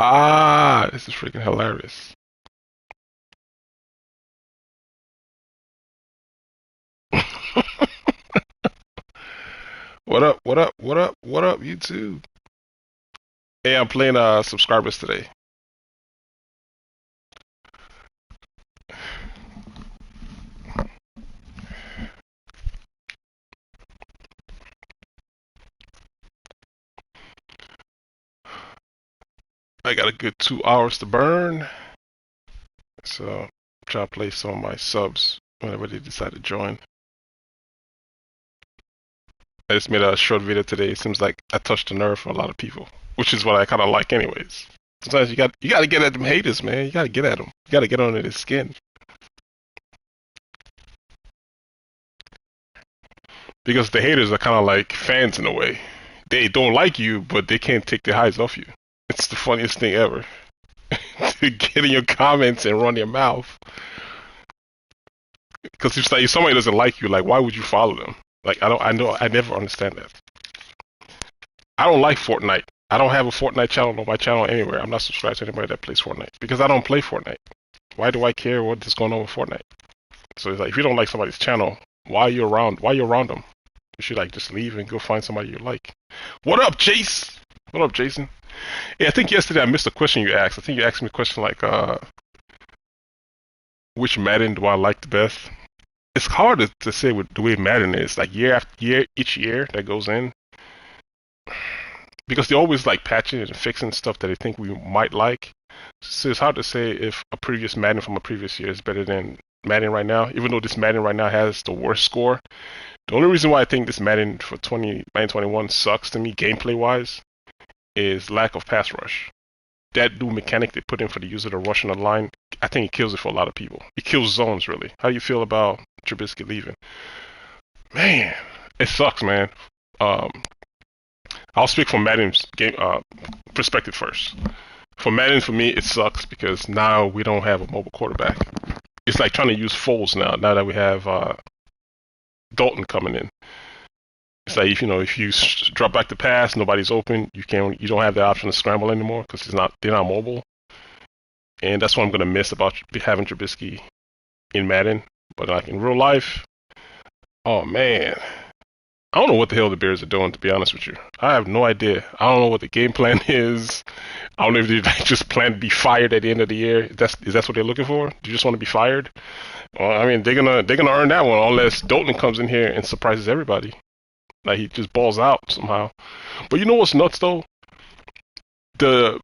Ah, this is freaking hilarious. What up? What up? What up? What up, YouTube? Hey, I'm playing subscribers today. I got a good 2 hours to burn, so I'm trying to play some of my subs whenever they decide to join. I just made a short video today. It seems like I touched a nerve for a lot of people, which is what I kind of like, anyways. Sometimes you got to get at them haters, man. You got to get at them. You got to get under their skin because the haters are kind of like fans in a way. They don't like you, but they can't take their eyes off you. It's the funniest thing ever. To get in your comments and run your mouth. Because if somebody doesn't like you, like why would you follow them? Like I never understand that. I don't like Fortnite. I don't have a Fortnite channel on my channel anywhere. I'm not subscribed to anybody that plays Fortnite because I don't play Fortnite. Why do I care what is going on with Fortnite? So it's like if you don't like somebody's channel, why are you around? Why are you around them? You should like just leave and go find somebody you like. What up, Jace? What up, Jason? Yeah, I think yesterday I missed a question you asked. I think you asked me a question like, which Madden do I like the best? It's hard to say with the way Madden is, like year after year, each year that goes in, because they're always like patching and fixing stuff that they think we might like. So it's hard to say if a previous Madden from a previous year is better than Madden right now, even though this Madden right now has the worst score. The only reason why I think this Madden for 2021 sucks to me gameplay wise is lack of pass rush. That new mechanic they put in for the user to rush on the line, I think it kills it for a lot of people. It kills zones, really. How do you feel about Trubisky leaving? Man, it sucks, man. Um, I'll speak from Madden's game perspective first. For Madden, for me, it sucks because now we don't have a mobile quarterback. It's like trying to use Foles now. Now that we have Dalton coming in, it's like if you drop back the pass, nobody's open. You don't have the option to scramble anymore because they're not mobile. And that's what I'm gonna miss about having Trubisky in Madden. But like in real life, oh man, I don't know what the hell the Bears are doing. To be honest with you, I have no idea. I don't know what the game plan is. I don't know if they just plan to be fired at the end of the year. Is that what they're looking for? Do you just want to be fired? Well, I mean, they're gonna earn that one unless Dalton comes in here and surprises everybody. Like he just balls out somehow. But you know what's nuts though? The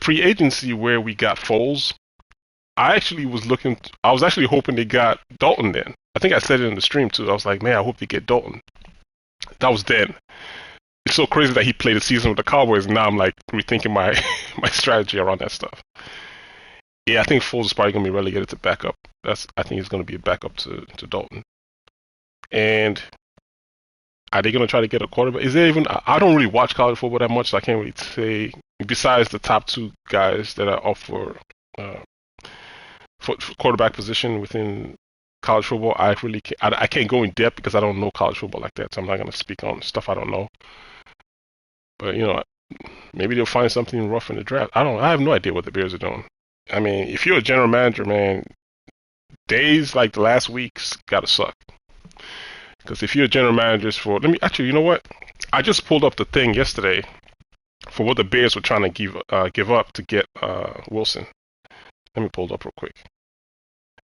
pre agency where we got Foles, I was actually hoping they got Dalton then. I think I said it in the stream too. I was like, man, I hope they get Dalton. That was then. It's so crazy that he played a season with the Cowboys, and now I'm like rethinking my my strategy around that stuff. Yeah, I think Foles is probably gonna be relegated to backup. I think he's gonna be a backup to Dalton. And are they gonna try to get a quarterback? Is there even? I don't really watch college football that much, so I can't really say. Besides the top two guys that are up uh, for quarterback position within college football, I can't go in depth because I don't know college football like that. So I'm not gonna speak on stuff I don't know. But maybe they'll find something rough in the draft. I have no idea what the Bears are doing. I mean, if you're a general manager, man, days like the last weeks gotta suck. Because if you're a general manager let me actually, you know what? I just pulled up the thing yesterday for what the Bears were trying to give up to get Wilson. Let me pull it up real quick.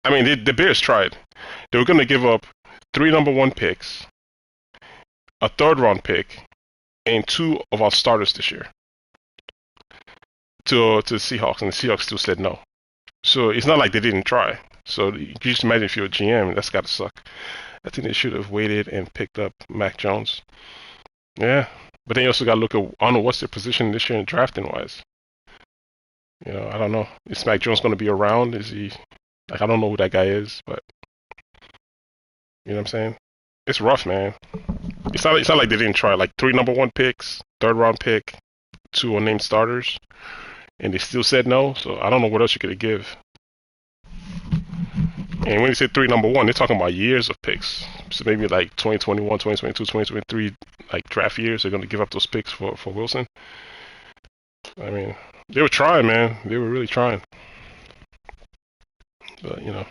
I mean, the Bears tried. They were going to give up 3 number 1 picks, a 3rd round pick, and 2 of our starters this year to the Seahawks, and the Seahawks still said no. So it's not like they didn't try. So you just imagine if you're a GM, that's got to suck. I think they should have waited and picked up Mac Jones. Yeah, but then you also got to look at, I don't know, what's their position this year in drafting wise. I don't know. Is Mac Jones going to be around? Is he, like, I don't know who that guy is, but you know what I'm saying? It's rough, man. It's not like they didn't try. Like 3 number 1 picks, 3rd round pick, 2 unnamed starters, and they still said no. So I don't know what else you could give. And when you say 3 number 1, they're talking about years of picks. So maybe like 2021, 2022, 2023, like draft years. They're going to give up those picks for Wilson. I mean, they were trying, man. They were really trying. But you know,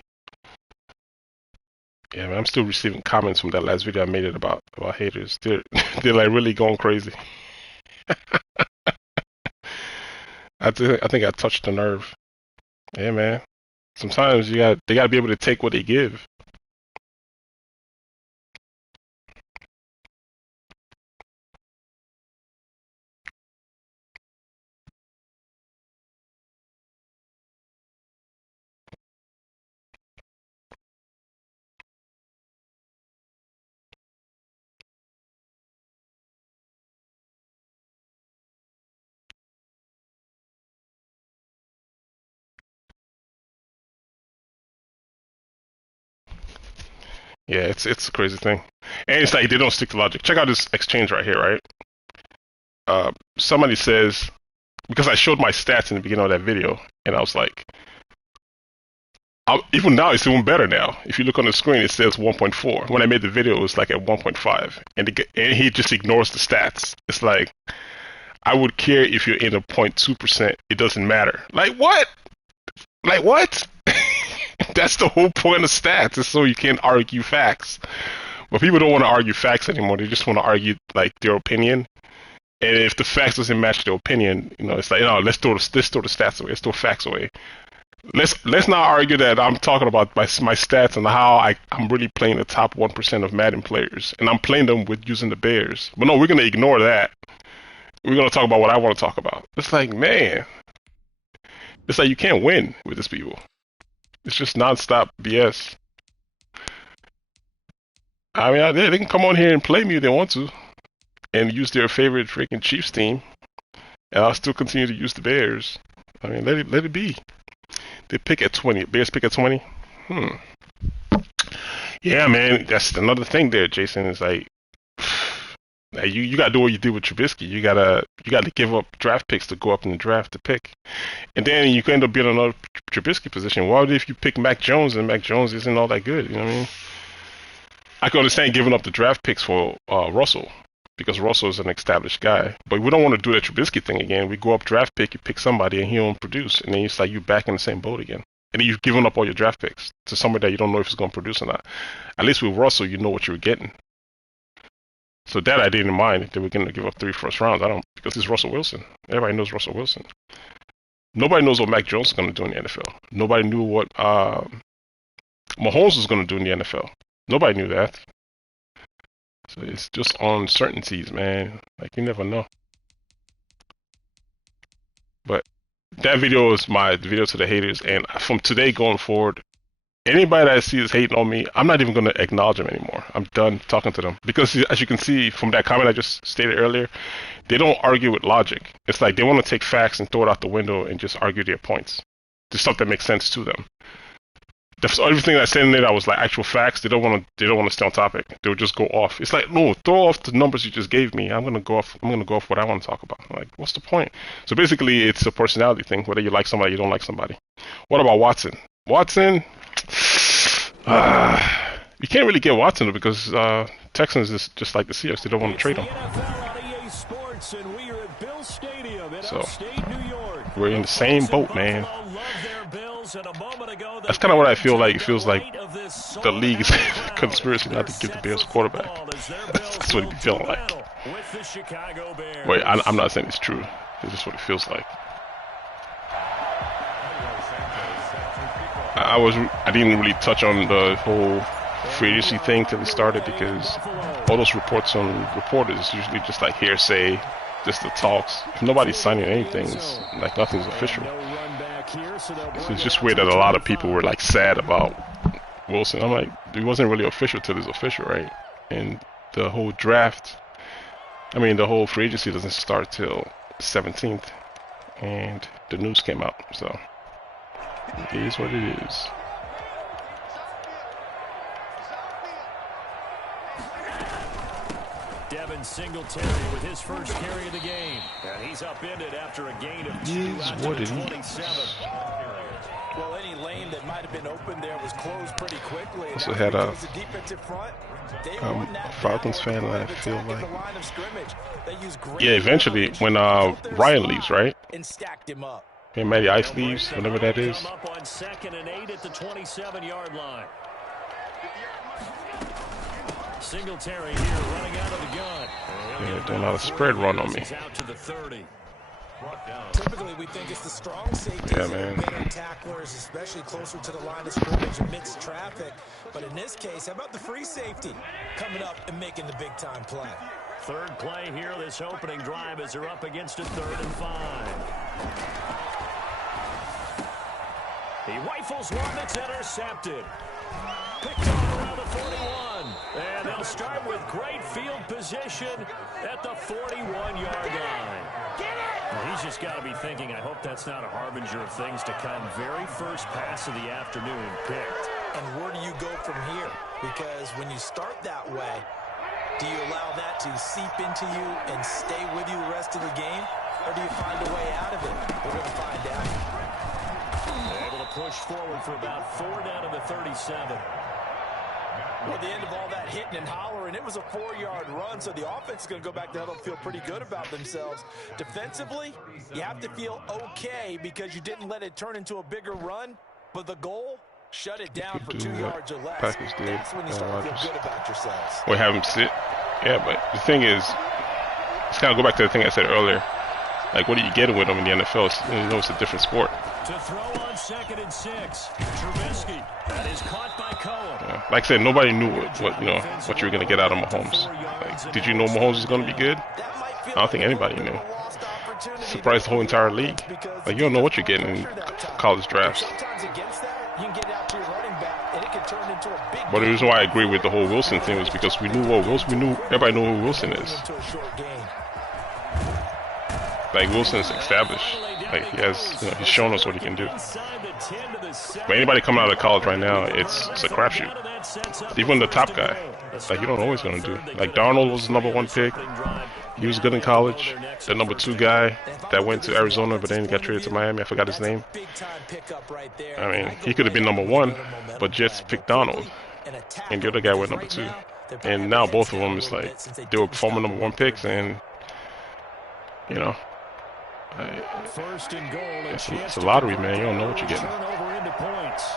yeah, man, I'm still receiving comments from that last video I made it about haters. They're they're like really going crazy. I think I touched the nerve. Yeah, man. Sometimes they gotta be able to take what they give. Yeah, it's a crazy thing, and it's like they don't stick to logic. Check out this exchange right here, right? Somebody says, because I showed my stats in the beginning of that video, and I was like, even now it's even better now. If you look on the screen, it says 1.4. When I made the video, it was like at 1.5, and he just ignores the stats. It's like, I would care if you're in a 0.2%. It doesn't matter. Like what? Like what? That's the whole point of stats, is so you can't argue facts. But people don't want to argue facts anymore. They just want to argue like their opinion. And if the facts doesn't match their opinion, you know, it's like, no, let's throw the stats away. Let's throw facts away. Let's not argue that I'm talking about my stats and how I'm really playing the top 1% of Madden players, and I'm playing them with using the Bears. But no, we're gonna ignore that. We're gonna talk about what I want to talk about. It's like, man, it's like you can't win with these people. It's just nonstop BS. I mean, they can come on here and play me if they want to, and use their favorite freaking Chiefs team, and I'll still continue to use the Bears. I mean, let it be. They pick at 20. Bears pick at 20. Yeah, man, that's another thing there, Jason. Is like you gotta do what you did with Trubisky. You gotta give up draft picks to go up in the draft to pick, and then you can end up being in another Trubisky position. What if you pick Mac Jones and Mac Jones isn't all that good? You know what I mean? I can understand giving up the draft picks for Russell, because Russell is an established guy. But we don't want to do that Trubisky thing again. We go up draft pick, you pick somebody, and he don't produce, and then it's like you back in the same boat again. And then you've given up all your draft picks to somebody that you don't know if it's going to produce or not. At least with Russell, you know what you were getting. So that I didn't mind. They were going to give up 3 first rounds. I don't, because it's Russell Wilson. Everybody knows Russell Wilson. Nobody knows what Mac Jones is going to do in the NFL. Nobody knew what Mahomes was going to do in the NFL. Nobody knew that. So it's just uncertainties, man. Like, you never know. But that video is my video to the haters, and from today going forward, anybody that I see is hating on me, I'm not even going to acknowledge them anymore. I'm done talking to them. Because as you can see from that comment I just stated earlier, they don't argue with logic. It's like they want to take facts and throw it out the window and just argue their points. Just stuff that makes sense to them. Everything I said in there that was like actual facts, they don't want to stay on topic. They would just go off. It's like, no, throw off the numbers you just gave me. I'm gonna go off what I want to talk about. Like, what's the point? So basically, it's a personality thing. Whether you like somebody, you don't like somebody. What about Watson? Watson, you can't really get Watson because Texans is just like the Seahawks. They don't want to trade him. So we're in the same boat, man. That's kind of what I feel like. It feels like the league is a conspiracy not to give the Bears a quarterback. That's what it be feeling like. Wait, I'm not saying it's true. It's just what it feels like. I didn't really touch on the whole free agency thing till it started, because all those reports on reporters usually just like hearsay, just the talks. If nobody's signing anything, it's like nothing's official. So it's just weird that a lot of people were like sad about Wilson. I'm like, it wasn't really official till it's official, right? And the whole draft, the whole free agency doesn't start till 17th, and the news came out. So it is what it is. Singletary with his first carry of the game, and he's upended after a gain of 2 after the 27. Well, any lane that might have been open there was closed pretty quickly. Also had a Falcons fan, I feel like. Yeah, eventually when Ryan leaves, right? and stacked him up. Hey, Matty Ice leaves, whenever that is. Up on 2nd and 8 at the 27-yard line. Singletary here running out of the gun. Yeah, doing a lot of spread run on me. Out to the 30. Typically, we think it's the strong safeties Yeah, man. better tacklers, especially closer to the line of scrimmage amidst traffic. But in this case, how about the free safety coming up and making the big-time play? Third play here, this opening drive as they're up against a 3rd and 5. He rifles one that's intercepted. Picked off around the 41. And they'll start with great field position at the 41-yard line. Well, he's just got to be thinking, I hope that's not a harbinger of things to come. Very first pass of the afternoon picked. And where do you go from here? Because when you start that way, do you allow that to seep into you and stay with you the rest of the game? Or do you find a way out of it? We're going to find out. Able to push forward for about 4 down to the 37. Well, at the end of all that hitting and hollering, it was a 4-yard run, so the offense is going to go back to huddle and feel pretty good about themselves. Defensively, you have to feel okay because you didn't let it turn into a bigger run, but the goal, shut it down for 2 yards or less. That's when you start to feel good about yourselves. Or have him sit. Yeah, but the thing is, let's kind of go back to the thing I said earlier. Like, what are you getting with him in the NFL? It's a different sport. To throw on 2nd and 6. Trubisky. That is caught by Cohen. Yeah. Like I said, nobody knew what you were going to get out of Mahomes. Like, did you know Mahomes was going to be good? I don't think anybody knew. Surprised the whole entire league. Like, you don't know what you're getting in college drafts. But the reason why I agree with the whole Wilson thing was because we knew everybody knew who Wilson is. Like, Wilson's established. Like, he's shown us what he can do. But anybody coming out of college right now, it's a crapshoot. Even the top guy, like, you don't know what he's gonna do. Like, Darnold was the #1 pick. He was good in college. The #2 guy that went to Arizona, but then got traded to Miami. I forgot his name. I mean, he could have been #1, but Jets picked Darnold, and the other guy went #2. And now both of them is like they were former #1 picks, and First and goal, it's a lottery, man. You don't know what you're getting. Turnover into points.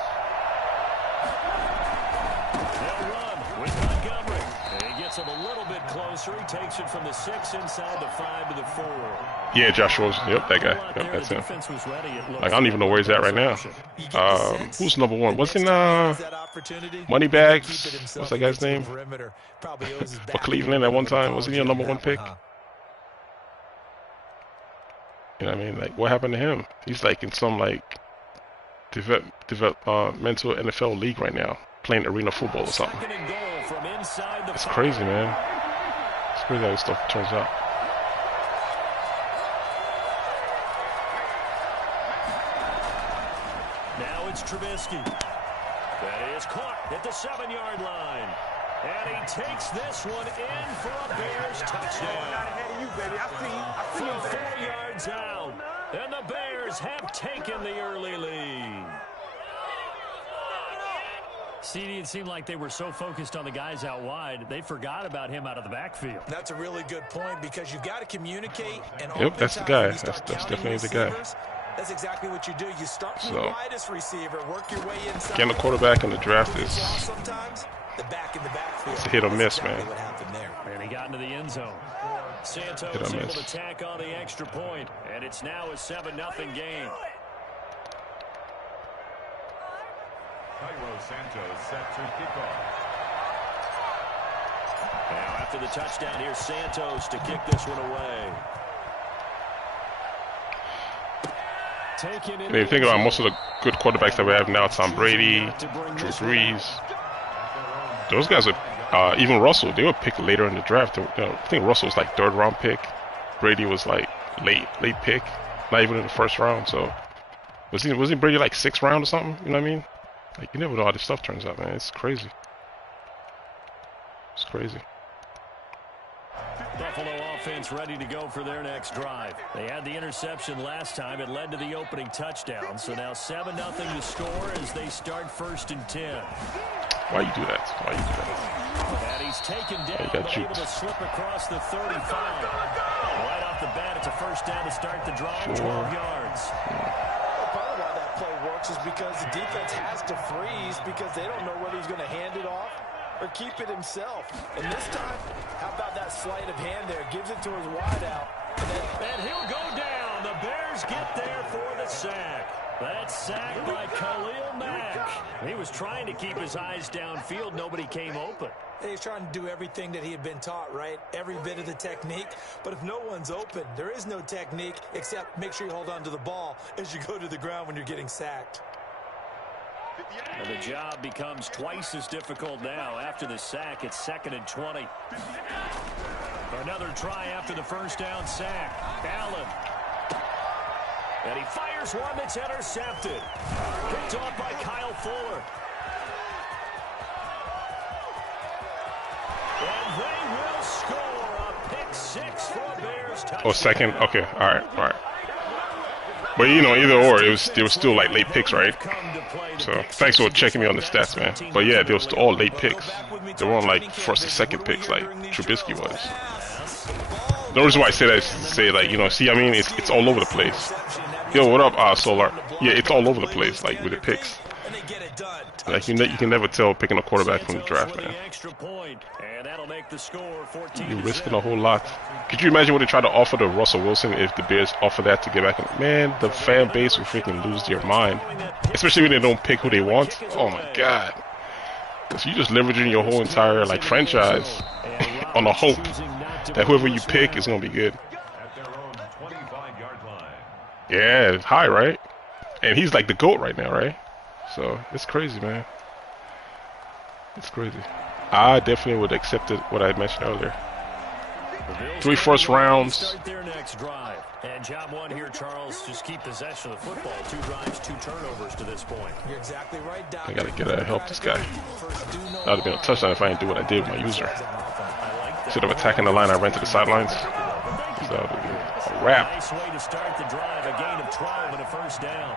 They'll run with Montgomery. And he gets him a little bit closer. He takes it from the 6 inside the 5 to the 4. Yeah, Josh Rosen. Yep, that guy. Yep, that's him. Like, I don't even know where he's at right now. Who's #1? Wasn't Moneybags? What's that guy's name? For Cleveland at one time, wasn't he a #1 pick? You know what I mean? Like, what happened to him? He's like in some like developmental NFL league right now, playing arena football or something. It's crazy, man. It's crazy how this stuff turns out. Now it's Trubisky. That is caught at the 7-yard line. And he takes this one in for a Bears touchdown. From 4 yards out. And the Bears have taken the early lead. CD, it seemed like they were so focused on the guys out wide, they forgot about him out of the backfield. That's a really good point because you've got to communicate. And yep, that's the guy. That's definitely the guy. That's exactly what you do. You start from the widest receiver, work your way inside. Getting a quarterback in the draft is sometimes the back in the backfield. It's a hit or miss, man. And he got into the end zone. Santos able to tack on the extra point, and it's now a 7-0 game. Santos set to kick off. Now after the touchdown, here's Santos to kick this one away. And if you think about most of the good quarterbacks that we have now, Tom Brady, Drew Brees, those guys are, even Russell, they were picked later in the draft. I think Russell was like 3rd round pick. Brady was like late pick, not even in the 1st round. So wasn't Brady like 6th round or something? You know what I mean? Like, you never know how this stuff turns out, man. It's crazy. It's crazy. Buffalo offense ready to go for their next drive. They had the interception last time. It led to the opening touchdown. So now 7-0 to score as they start 1st and 10. Why you do that? Why you do that? And he's taken down, but able to slip across the 35. Right off off the bat. It's a first down to start the drive, 12 yards. Part of why that play works is because the defense has to freeze because they don't know whether he's going to hand it off or keep it himself. And this time, how about that sleight of hand there? Gives it to his wideout. And he'll go down. The Bears get there for the sack. That sack by Khalil Mack. He was trying to keep his eyes downfield. Nobody came open. He's trying to do everything that he had been taught, right? Every bit of the technique. But if no one's open, there is no technique except make sure you hold on to the ball as you go to the ground when you're getting sacked. And the job becomes twice as difficult now. After the sack, it's 2nd and 20. Another try after the first down sack. Allen. And he fires one that's intercepted. Picked off by Kyle Fuller. And they will score a pick six for a Bears touchdown. Oh, second? Okay, alright. But you know, either or, there was still like late picks, right? So thanks for checking me on the stats, man. But yeah, they was all late picks. They weren't like first and second picks like Trubisky was. The reason why I say that is to say, like, you know, see, I mean, it's all over the place. Yo, what up, Solar? Yeah, it's all over the place, like with the picks. Like you can never tell picking a quarterback from the draft, man. You're risking a whole lot. Could you imagine what they tried to offer to Russell Wilson if the Bears offer that to get back? Man, the fan base will freaking lose their mind, especially when they don't pick who they want. Oh my God! So you're just leveraging your whole entire like franchise on the hope that whoever you pick is gonna be good. Yeah, it's high, right? And he's like the GOAT right now, right? So it's crazy, man. It's crazy. I definitely would accept it, what I mentioned earlier. 3 first rounds. And job one here, Charles, just keep possession of the football. 2 drives, 2 turnovers to this point. You're exactly right, Doc. I gotta get help this guy. That would have been a touchdown if I didn't do what I did with my user. Instead of attacking the line, I ran to the sidelines. So that would be a wrap. Nice way to start the drive. A gain of 12 and a first down.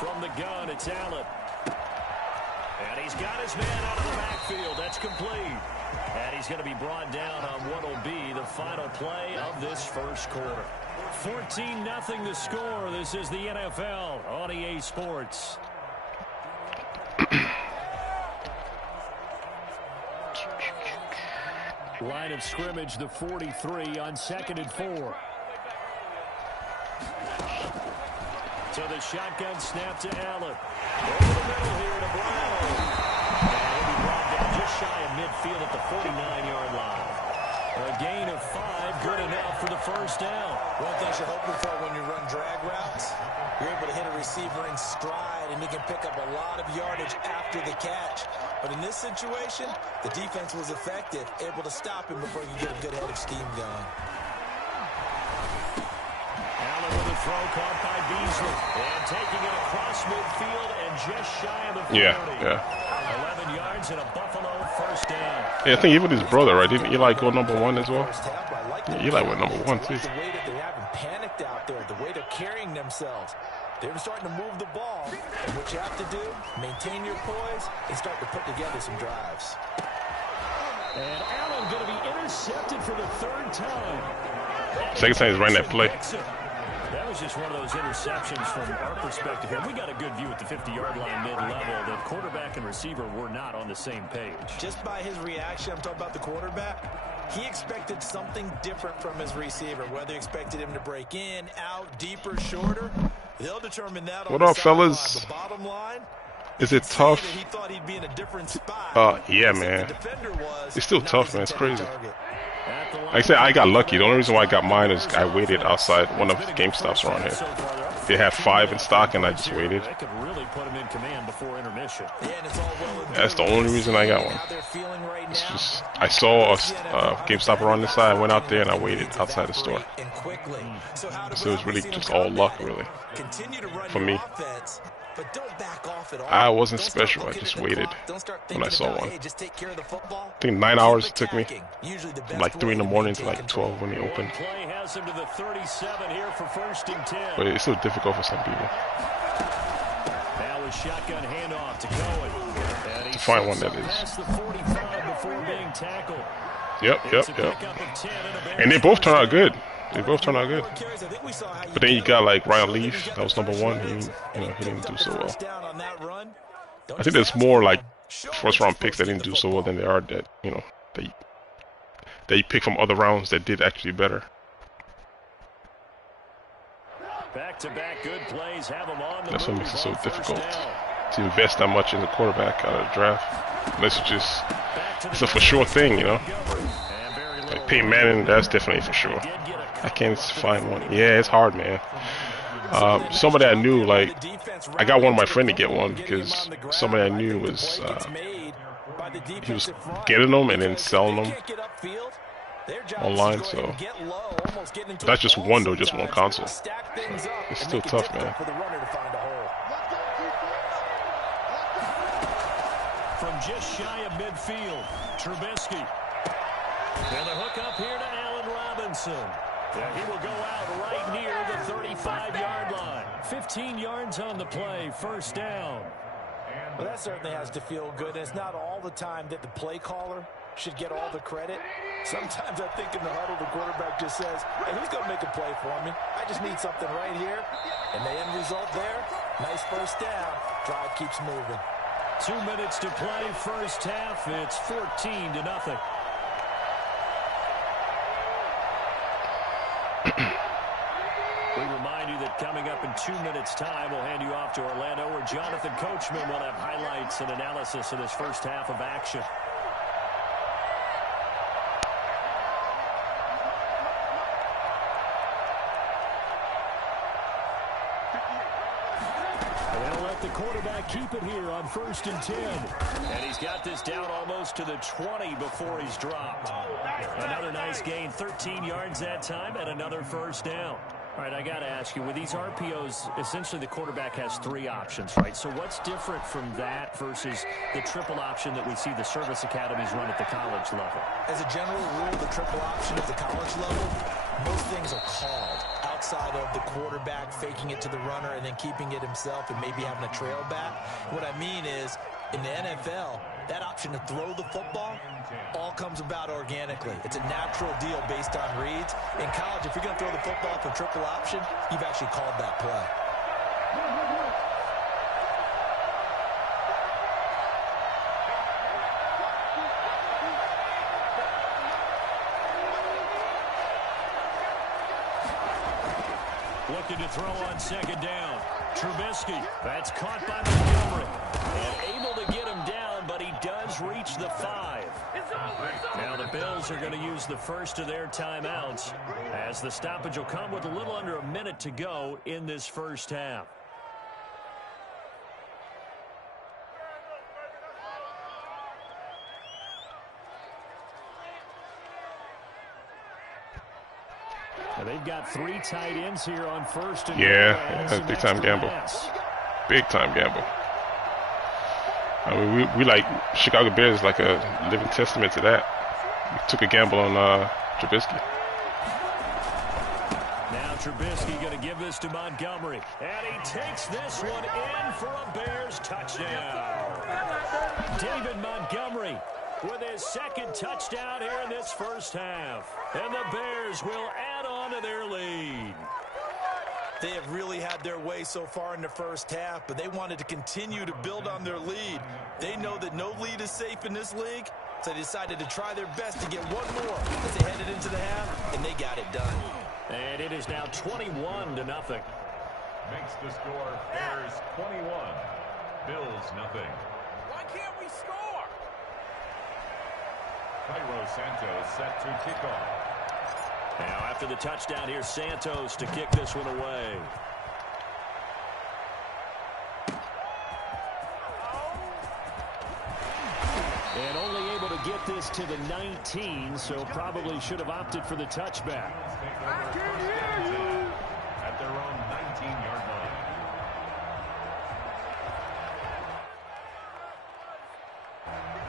From the gun, it's Allen. And he's got his man out of the backfield. That's complete. And he's going to be brought down on what will be the final play of this first quarter. 14-0 the score. This is the NFL on EA Sports. Line of scrimmage, the 43 on 2nd and 4. So the shotgun snap to Allen. Over the middle here to Brown. And he'll be brought down just shy of midfield at the 49-yard line. A gain of 5, good enough for the first down. One thing you're hoping for when you run drag routes, you're able to hit a receiver in stride, and he can pick up a lot of yardage after the catch. But in this situation, the defense was effective, able to stop him before you get a good head of steam going. Allen with a throw caught by Beasley. And taking it across midfield and just shy of the 40. Yeah. 11 yards and a Buffalo first down. Yeah, I think even his brother, right? Didn't Eli go number 1 as well? Yeah, Eli went number 1 too. The way that they haven't panicked out there, the way they're carrying themselves. They're starting to move the ball. And what you have to do, maintain your poise and start to put together some drives. And Allen going to be intercepted for the 3rd time. Second time he's running that play. That was just one of those interceptions from our perspective here. We got a good view at the 50-yard line mid-level. The quarterback and receiver were not on the same page. Just by his reaction, I'm talking about the quarterback, he expected something different from his receiver. Whether he expected him to break in, out, deeper, shorter, they'll determine that. What up, fellas? The bottom line, is it tough? he thought he'd be in a different spot. Yeah, man. It's still tough, man. It's crazy. Like I said, I got lucky. The only reason why I got mine is I waited outside one of the GameStops around here. They had 5 in stock, and I just waited. That's the only reason I got one. It's just I saw a GameStop around this side. I went out there and I waited outside the store. So it was really just all luck, really, for me. I wasn't special. I just waited when I saw one. I think 9 hours it took me. From like 3 in the morning to like 12 when they opened. But it's still difficult for some people. Now a shotgun handoff to Cohen. And he Find one that past the 45 before being tackled. Yep. And they both turn out good. They both turn out good. But then you got like Ryan Leaf, that was number one. He didn't do so well. I think there's more like first round picks that didn't do so well than there are that that you pick from other rounds that did actually better. Back-to-back good plays have him on the That's what move makes it so on difficult first down. to invest that much in the quarterback out of the draft, unless it's a for sure thing, you know. Like Peyton Manning, that's definitely for sure. I can't find one. Yeah, it's hard, man. Somebody I knew, like, I got one of my friend to get one because somebody I knew was he was getting them and then selling them online. So that's just one though, just one console. So it's still tough, man. From just shy of midfield, Trubisky. And the hook up here to Allen Robinson. And he will go out right near the 35-yard line. 15 yards on the play, first down. Well, that certainly has to feel good. It's not all the time that the play caller should get all the credit. Sometimes I think in the huddle, the quarterback just says, hey, who's going to make a play for me? I just need something right here. And the end result there, nice first down. Drive keeps moving. 2 minutes to play, first half. It's 14-0. We remind you that coming up in 2 minutes' time, we'll hand you off to Orlando, where Jonathan Coachman will have highlights and analysis of this first half of action. They'll let the quarterback keep it here on 1st and 10. And he's got this down almost to the 20 before he's dropped. Another nice gain, 13 yards that time, and another first down. All right, I got to ask you, with these RPOs, essentially the quarterback has 3 options, right? So what's different from that versus the triple option that we see the service academies run at the college level? As a general rule, the triple option at the college level, most things are called outside of the quarterback faking it to the runner and then keeping it himself and maybe having a trail back. What I mean is, in the NFL, that option to throw the football all comes about organically. It's a natural deal based on reads. In college, if you're going to throw the football for triple option, you've actually called that play. Looking to throw on 2nd down. Trubisky. That's caught by Montgomery. And able to get him down, but he does reach the 5. Now the Bills are going to use the first of their timeouts, as the stoppage will come with a little under a minute to go in this first half. And they've got 3 tight ends here on 1st and yeah, big time gamble. Big time gamble. I mean, we like Chicago Bears like a living testament to that. We took a gamble on Trubisky. Now Trubisky going to give this to Montgomery, and he takes this one in for a Bears touchdown. David Montgomery with his 2nd touchdown here in this first half, and the Bears will add on to their lead. They have really had their way so far in the first half, but they wanted to continue to build on their lead. They know that no lead is safe in this league, so they decided to try their best to get one more as they headed into the half, and they got it done. And it is now 21-0. Makes the score Bears 21, Bills nothing. Why can't we score? Cairo Santos set to kick off. Now after the touchdown, here's Santos to kick this one away. And only able to get this to the 19, so probably should have opted for the touchback. At their own 19-yard line.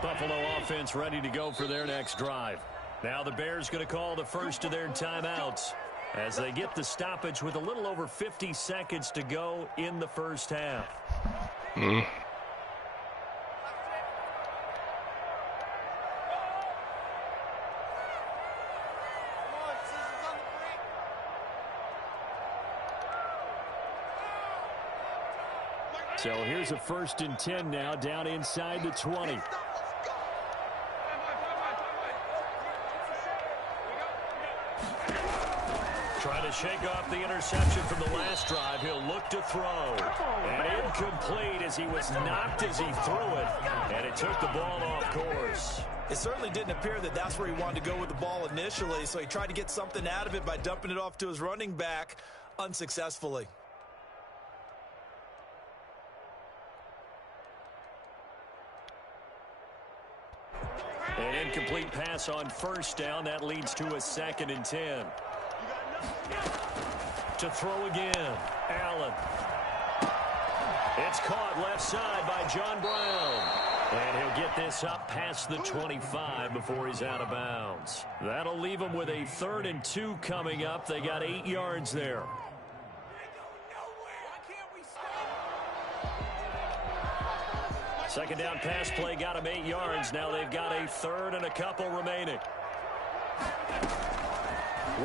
Buffalo offense ready to go for their next drive. Now the Bears going to call the first of their timeouts as they get the stoppage with a little over 50 seconds to go in the first half. Mm. So here's a 1st and 10 now, down inside the 20. Trying to shake off the interception from the last drive. He'll look to throw. And incomplete as he was knocked as he threw it. And it took the ball off course. It certainly didn't appear that that's where he wanted to go with the ball initially, so he tried to get something out of it by dumping it off to his running back unsuccessfully. An incomplete pass on 1st down. That leads to a 2nd and 10. To throw again. Allen. It's caught left side by John Brown. And he'll get this up past the 25 before he's out of bounds. That'll leave him with a 3rd and 2 coming up. They got 8 yards there. Second down pass play got him 8 yards. Now they've got a 3rd and a couple remaining.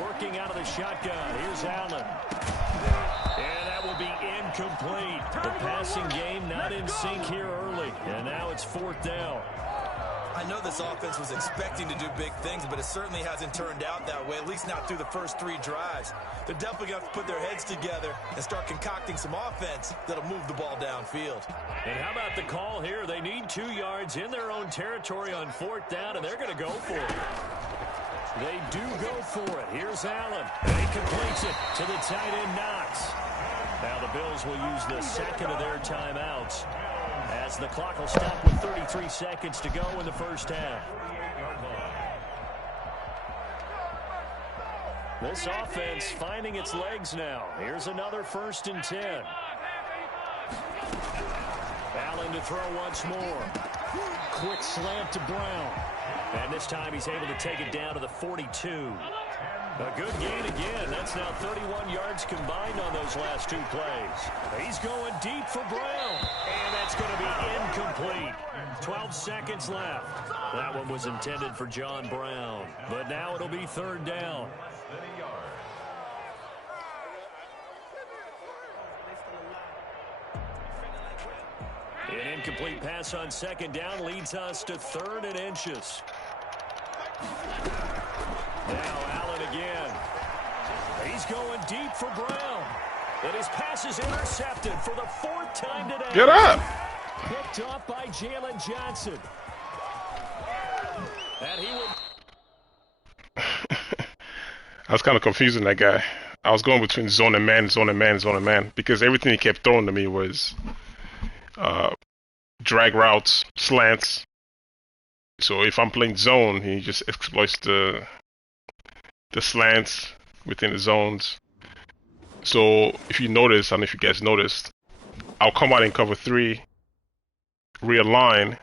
Working out of the shotgun. Here's Allen. And that will be incomplete. The passing game not in sync here early. And now it's 4th down. I know this offense was expecting to do big things, but it certainly hasn't turned out that way, at least not through the first 3 drives. They're definitely going to have to put their heads together and start concocting some offense that'll move the ball downfield. And how about the call here? They need 2 yards in their own territory on 4th down, and they're going to go for it. They do go for it. Here's Allen. And he completes it to the tight end Knox. Now the Bills will use the 2nd of their timeouts as the clock will stop with 33 seconds to go in the first half. This offense finding its legs now. Here's another 1st and 10. Allen to throw once more. Quick slant to Brown. And this time he's able to take it down to the 42. A good gain again. That's now 31 yards combined on those last 2 plays. He's going deep for Brown. And that's going to be incomplete. 12 seconds left. That one was intended for John Brown. But now it'll be 3rd down. An incomplete pass on 2nd down leads us to 3rd and inches. Now Allen again. He's going deep for Brown. And his pass is intercepted for the 4th time today. Get up! Picked off by Jalen Johnson. And he will... I was kind of confusing that guy. I was going between zone and man, zone and man, zone and man, because everything he kept throwing to me was drag routes, slants. So if I'm playing zone, he just exploits the slants within the zones. So if you notice, I don't know if you guys noticed, I'll come out in cover 3, realign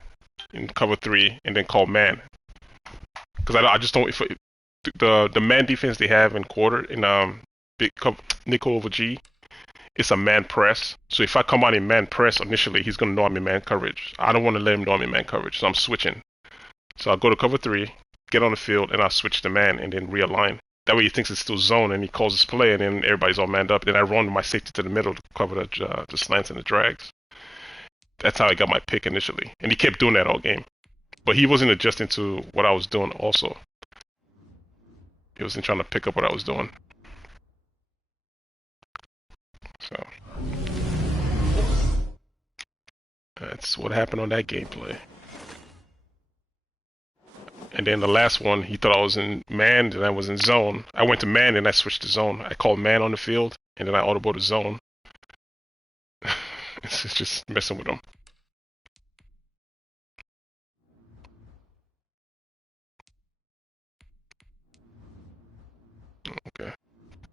in cover 3, and then call man. Because I just don't. If the man defense they have in big nickel over G, it's a man press. So if I come out in man press initially, he's gonna know I'm in man coverage. I don't want to let him know I'm in man coverage, so I'm switching. So I'll go to cover 3, get on the field, and I'll switch to man and then realign. That way he thinks it's still zone and he calls his play, and then everybody's all manned up. Then I run my safety to the middle to cover the slants and the drags. That's how I got my pick initially, and he kept doing that all game. But he wasn't adjusting to what I was doing also. He wasn't trying to pick up what I was doing. So that's what happened on that gameplay. And then the last one, he thought I was in man, and I was in zone. I went to man, and I switched to zone. I called man on the field, and then I audible to zone. It's just messing with him. Okay.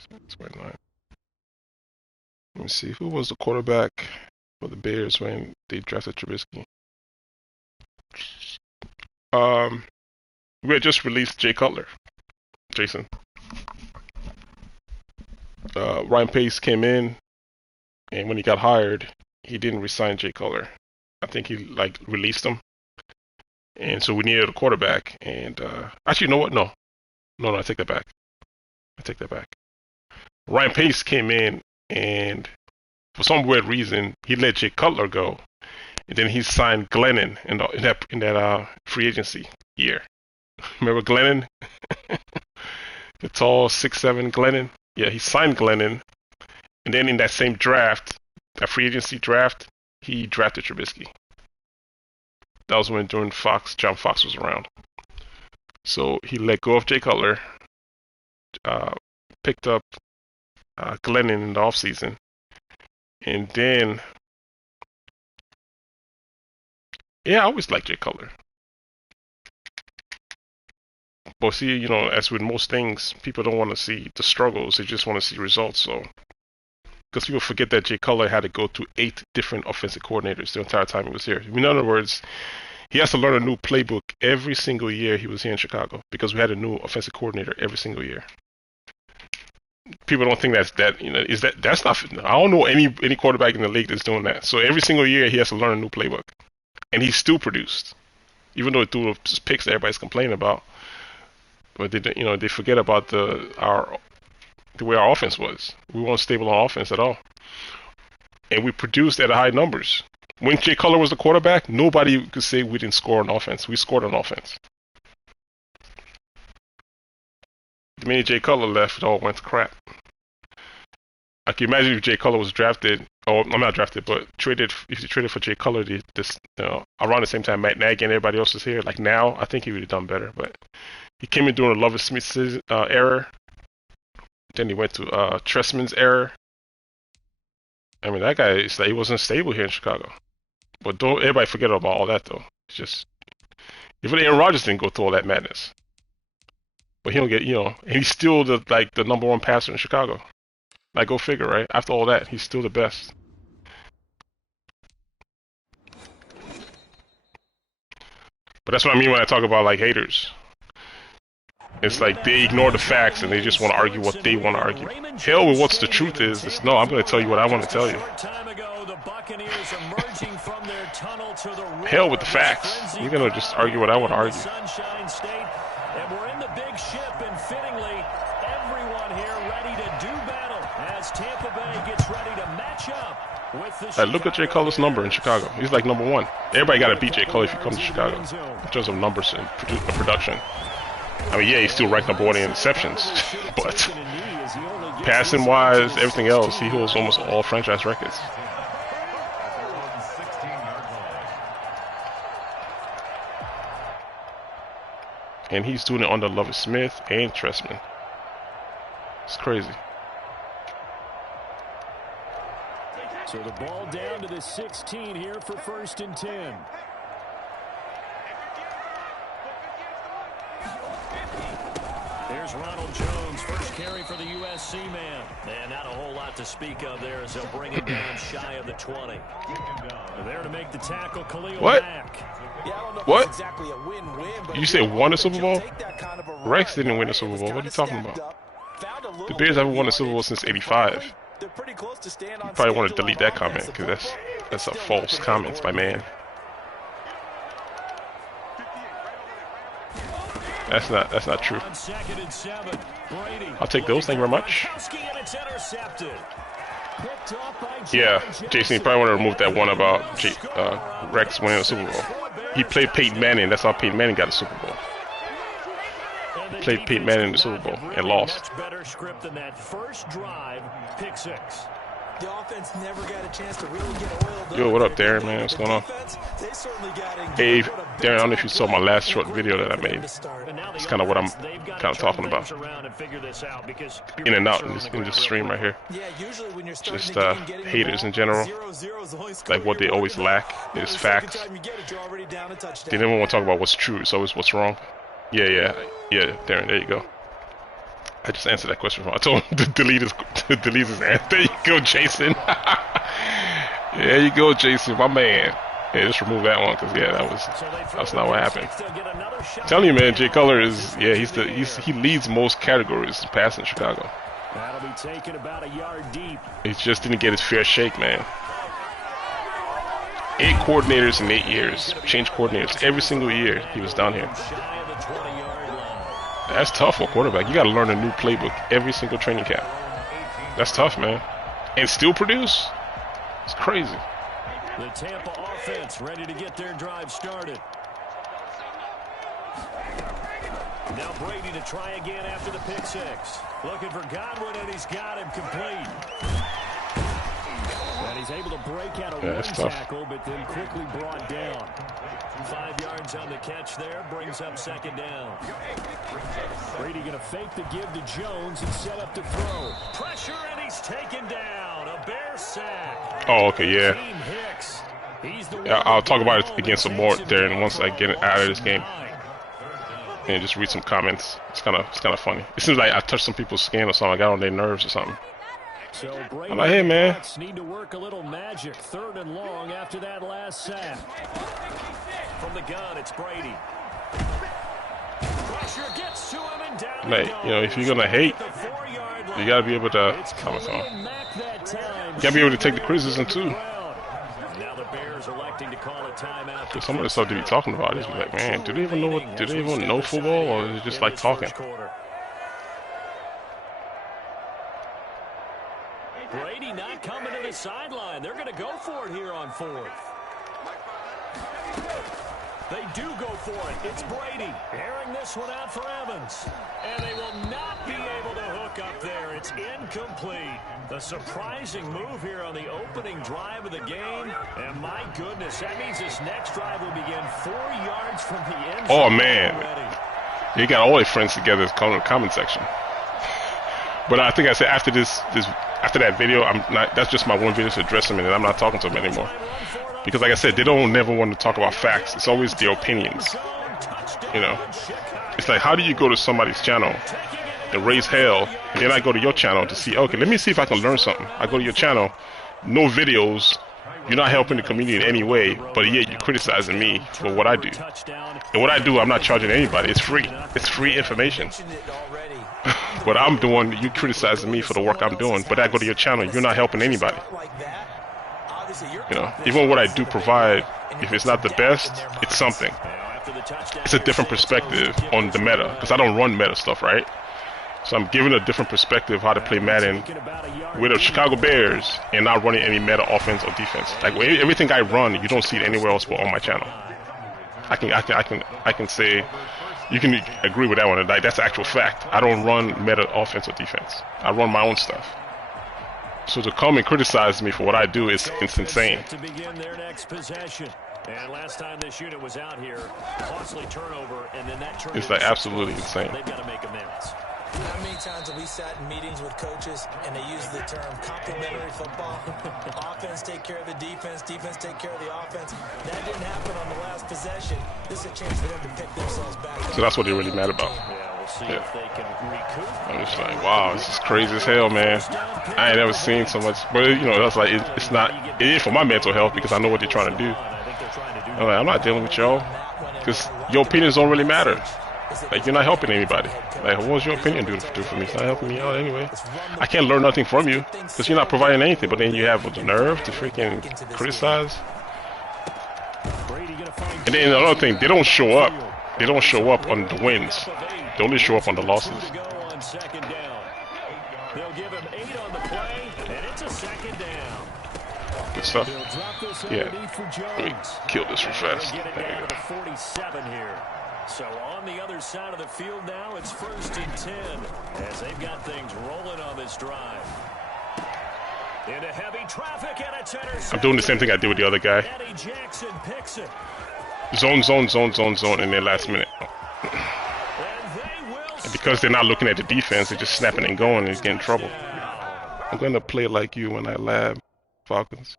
That's right now. Let me see. Who was the quarterback for the Bears when they drafted Trubisky? We had just released Jay Cutler. Jason. Ryan Pace came in, and when he got hired, he didn't resign Jay Cutler. I think he like released him, and so we needed a quarterback. And actually, you know what? No, I take that back. Ryan Pace came in, and for some weird reason, he let Jay Cutler go, and then he signed Glennon in that free agency year. Remember Glennon? The tall 6'7" Glennon? Yeah, he signed Glennon, and then in that same draft, that free agency draft, he drafted Trubisky. That was when John Fox was around. So he let go of Jay Cutler, picked up Glennon in the offseason, and then, yeah, I always liked Jay Cutler. But see, you know, as with most things, people don't want to see the struggles; they just want to see results. So, because people forget that Jay Cutler had to go through 8 different offensive coordinators the entire time he was here. In other words, he has to learn a new playbook every single year he was here in Chicago because we had a new offensive coordinator every single year. People don't think that's not. I don't know any quarterback in the league that's doing that. So every single year he has to learn a new playbook, and he still produced, even though he threw the picks that everybody's complaining about. But they forget about the way our offense was. We weren't stable on offense at all, and we produced at high numbers. When Jay Cutler was the quarterback, nobody could say we didn't score on offense. We scored on offense. The minute Jay Cutler left, it all went to crap. I can imagine if Jay Cutler was drafted, or I'm not drafted, but traded. If you traded for Jay Cutler, around the same time Matt Nagy and everybody else is here, like now, I think he would have done better. But he came in during the Lovett Smith's era. Then he went to Trestman's era. I mean, that guy he wasn't stable here in Chicago. But don't everybody forget about all that though. It's just even Aaron Rodgers didn't go through all that madness. But he don't get, and he's still the number 1 passer in Chicago. Like, go figure, right? After all that, he's still the best. But that's what I mean when I talk about like haters. It's like they ignore the facts and they just want to argue what they want to argue. Hell with what's the truth is no, I'm going to tell you what I want to tell you. Hell with the facts. You're going to just argue what I want to argue. And we're in the big ship, and fittingly, everyone here ready to do battle as Tampa Bay gets ready to match up with the look at Jay Cutler's number in Chicago. He's like number 1. Everybody got to beat Jay Cutler if you come to Chicago in terms of numbers and production. I mean, yeah, he's still ranked number 1 in interceptions, but passing-wise, everything else, he holds almost all franchise records. And he's doing it under Lovett Smith and Trestman. It's crazy. So the ball down to the 16 here for 1st and 10. There's Ronald Jones, first carry for the USC man. And not a whole lot to speak of there as they'll bring him down shy of the 20. There to make the tackle, Khalil Mack. What? You said won a Super Bowl? Rex didn't win a Super Bowl. What are you talking about? The Bears haven't won a Super Bowl since '85. You probably want to delete that comment because that's a false comment by man. That's not true. I'll take those. Thank you very much. Yeah, Jason, you probably want to remove that one about Rex winning a Super Bowl. He played Peyton Manning. That's how Peyton Manning got a Super Bowl. He played Peyton Manning in the Super Bowl and lost. Better script than that first drive, pick 6. The offense never got a chance to really get oiled. Yo, what up, Darren, man? What's going on? Hey, Darren, I don't know if you saw my last short video that I made. It's kind of what I'm kind of talking about. In and out in this stream right here. Just haters in general. Like what they always lack is facts. They never want to talk about what's true. It's always what's wrong. Yeah, Darren, there you go. I just answered that question. I told him to delete his answer. There you go, Jason. There you go, Jason, my man. Yeah, just remove that one because that's not what happened. I'm telling you, man, Jay Cutler is he leads most categories in passing in Chicago. That'll be taken about a yard deep. He just didn't get his fair shake, man. 8 coordinators in 8 years. Changed coordinators every single year he was down here. That's tough for a quarterback. You got to learn a new playbook every single training camp. That's tough, man. And still produce? It's crazy. The Tampa offense ready to get their drive started. Now Brady to try again after the pick six. Looking for Godwin, and he's got him complete. And he's able to break out a one tackle, but then quickly brought down. 5 yards on the catch there, brings up second down. Brady going to fake the give to Jones and set up to throw. Pressure, and he's taken down. A Bear sack. Oh, okay, yeah. Hicks. Yeah, I'll talk about it again some more there, and once I get it out of this game. And just read some comments. It's kind of funny. It seems like I touched some people's skin or something. I got on their nerves or something. So I'm like, hey man. Need to work a little magic. 3rd and long after that last sack. From the gun, it's Brady. Pressure gets to him and down. Like, you know, if you're gonna hate, you gotta be able to. You gotta be able to take the criticism too. Now the Bears electing to call a timeout. Some of the stuff they be talking about is like, man, do they even know football, or is it just like talking? Brady not coming to the sideline. They're going to go for it here on 4th. They do go for it. It's Brady airing this one out for Evans. And they will not be able to hook up there. It's incomplete. The surprising move here on the opening drive of the game. And my goodness, that means this next drive will begin 4 yards from the end zone. Oh, man. You got all their friends together in the comment section. But I think I said after after that video, that's just my one video to address them, and I'm not talking to them anymore. Because like I said, they don't never want to talk about facts. It's always their opinions. You know, it's like, how do you go to somebody's channel and raise hell, and then I go to your channel to see, okay, let me see if I can learn something. I go to your channel, no videos, you're not helping the community in any way, but yet you're criticizing me for what I do. And what I do, I'm not charging anybody. It's free. It's free information. What I'm doing, you criticizing me for the work I'm doing, but I go to your channel, you're not helping anybody. You know, even what I do provide, if it's not the best, it's something. It's a different perspective on the meta, because I don't run meta stuff, right? So I'm giving a different perspective how to play Madden with the Chicago Bears and not running any meta offense or defense. Like everything I run, you don't see it anywhere else but on my channel. I can say, you can agree with that one. Like, that's actual fact. I don't run meta offense or defense. I run my own stuff. So to come and criticize me for what I do is it's insane. To begin their next possession. And last time this unit was out here, costly turnover, and then that turnover. It's like absolutely insane. They've got to make amends. How many times have we sat in meetings with coaches and they use the term complementary football? Offense take care of the defense, defense take care of the offense. That didn't happen on the last possession. This is a chance for them to pick themselves back up. So that's what they're really mad about. Yeah, we'll see if they can recoup. I'm just like, wow, this is crazy as hell, man. I ain't never seen so much. But you know, that's like it is for my mental health because I know what they're trying to do. I'm not dealing with y'all because your opinions don't really matter. Like, you're not helping anybody. Like, what was your opinion do for me? It's not helping me out anyway. I can't learn nothing from you because you're not providing anything. But then you have the nerve to freaking criticize. And then another thing, they don't show up. They don't show up on the wins. They only show up on the losses. They'll give him 8 on the play, and it's a second down. Good stuff. Yeah. Let me kill this real fast. There you go. 47 here. So on the other side of the field now, it's 1st and 10 as they've got things rolling on this drive. Into heavy traffic, and it's intercepted. I'm doing the same thing I did with the other guy. Eddie Jackson picks it. Zone in their last minute. And because they're not looking at the defense, they're just snapping and going and he's getting in trouble. I'm going to play like you when I lab Falcons.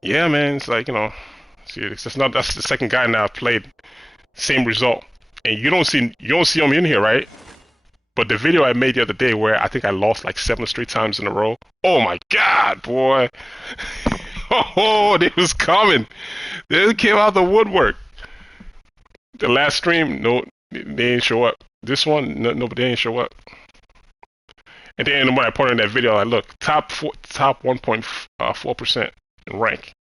Yeah, man, it's like, you know, see, that's the second guy now I've played. Same result. And you don't see him in here, right? But the video I made the other day where I think I lost like 7 straight times in a row. Oh my God, boy. Oh, they was coming. They came out the woodwork. The last stream, no, they didn't show up. This one, no, but they didn't show up. And then when I put in that video, I look, top 1.4% in rank.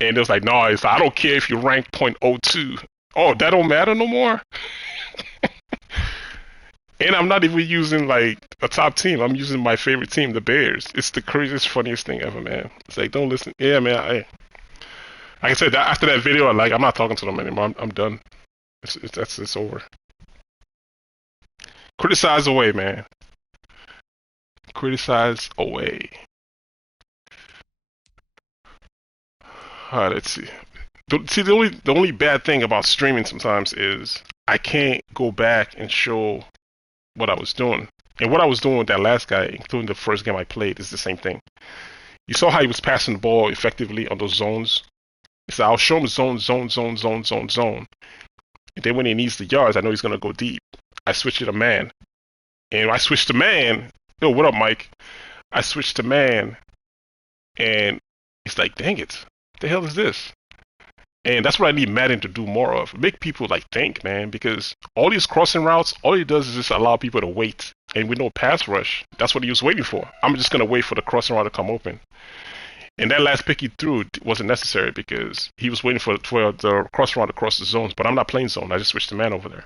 And it was like, no, it's, I don't care if you rank .02. Oh, that don't matter no more? And I'm not even using like a top team. I'm using my favorite team, the Bears. It's the craziest, funniest thing ever, man. It's like, don't listen. Yeah, man. Like I said, after that video, like I'm not talking to them anymore. I'm done. It's over. Criticize away, man. Criticize away. Alright, let's see. The only bad thing about streaming sometimes is I can't go back and show what I was doing. And what I was doing with that last guy, including the first game I played, is the same thing. You saw how he was passing the ball effectively on those zones. So I'll show him zone. And then when he needs the yards, I know he's gonna go deep. I switch it to man. And I switched to man. Yo, what up, Mike? I switched to man, and it's like, dang it, what the hell is this? And that's what I need Madden to do more of. Make people like think, man, because all these crossing routes, all it does is just allow people to wait. And with no pass rush, that's what he was waiting for. I'm just gonna wait for the crossing route to come open. And that last pick he threw wasn't necessary because he was waiting for the crossing route to cross the zones. But I'm not playing zone. I just switched to man over there.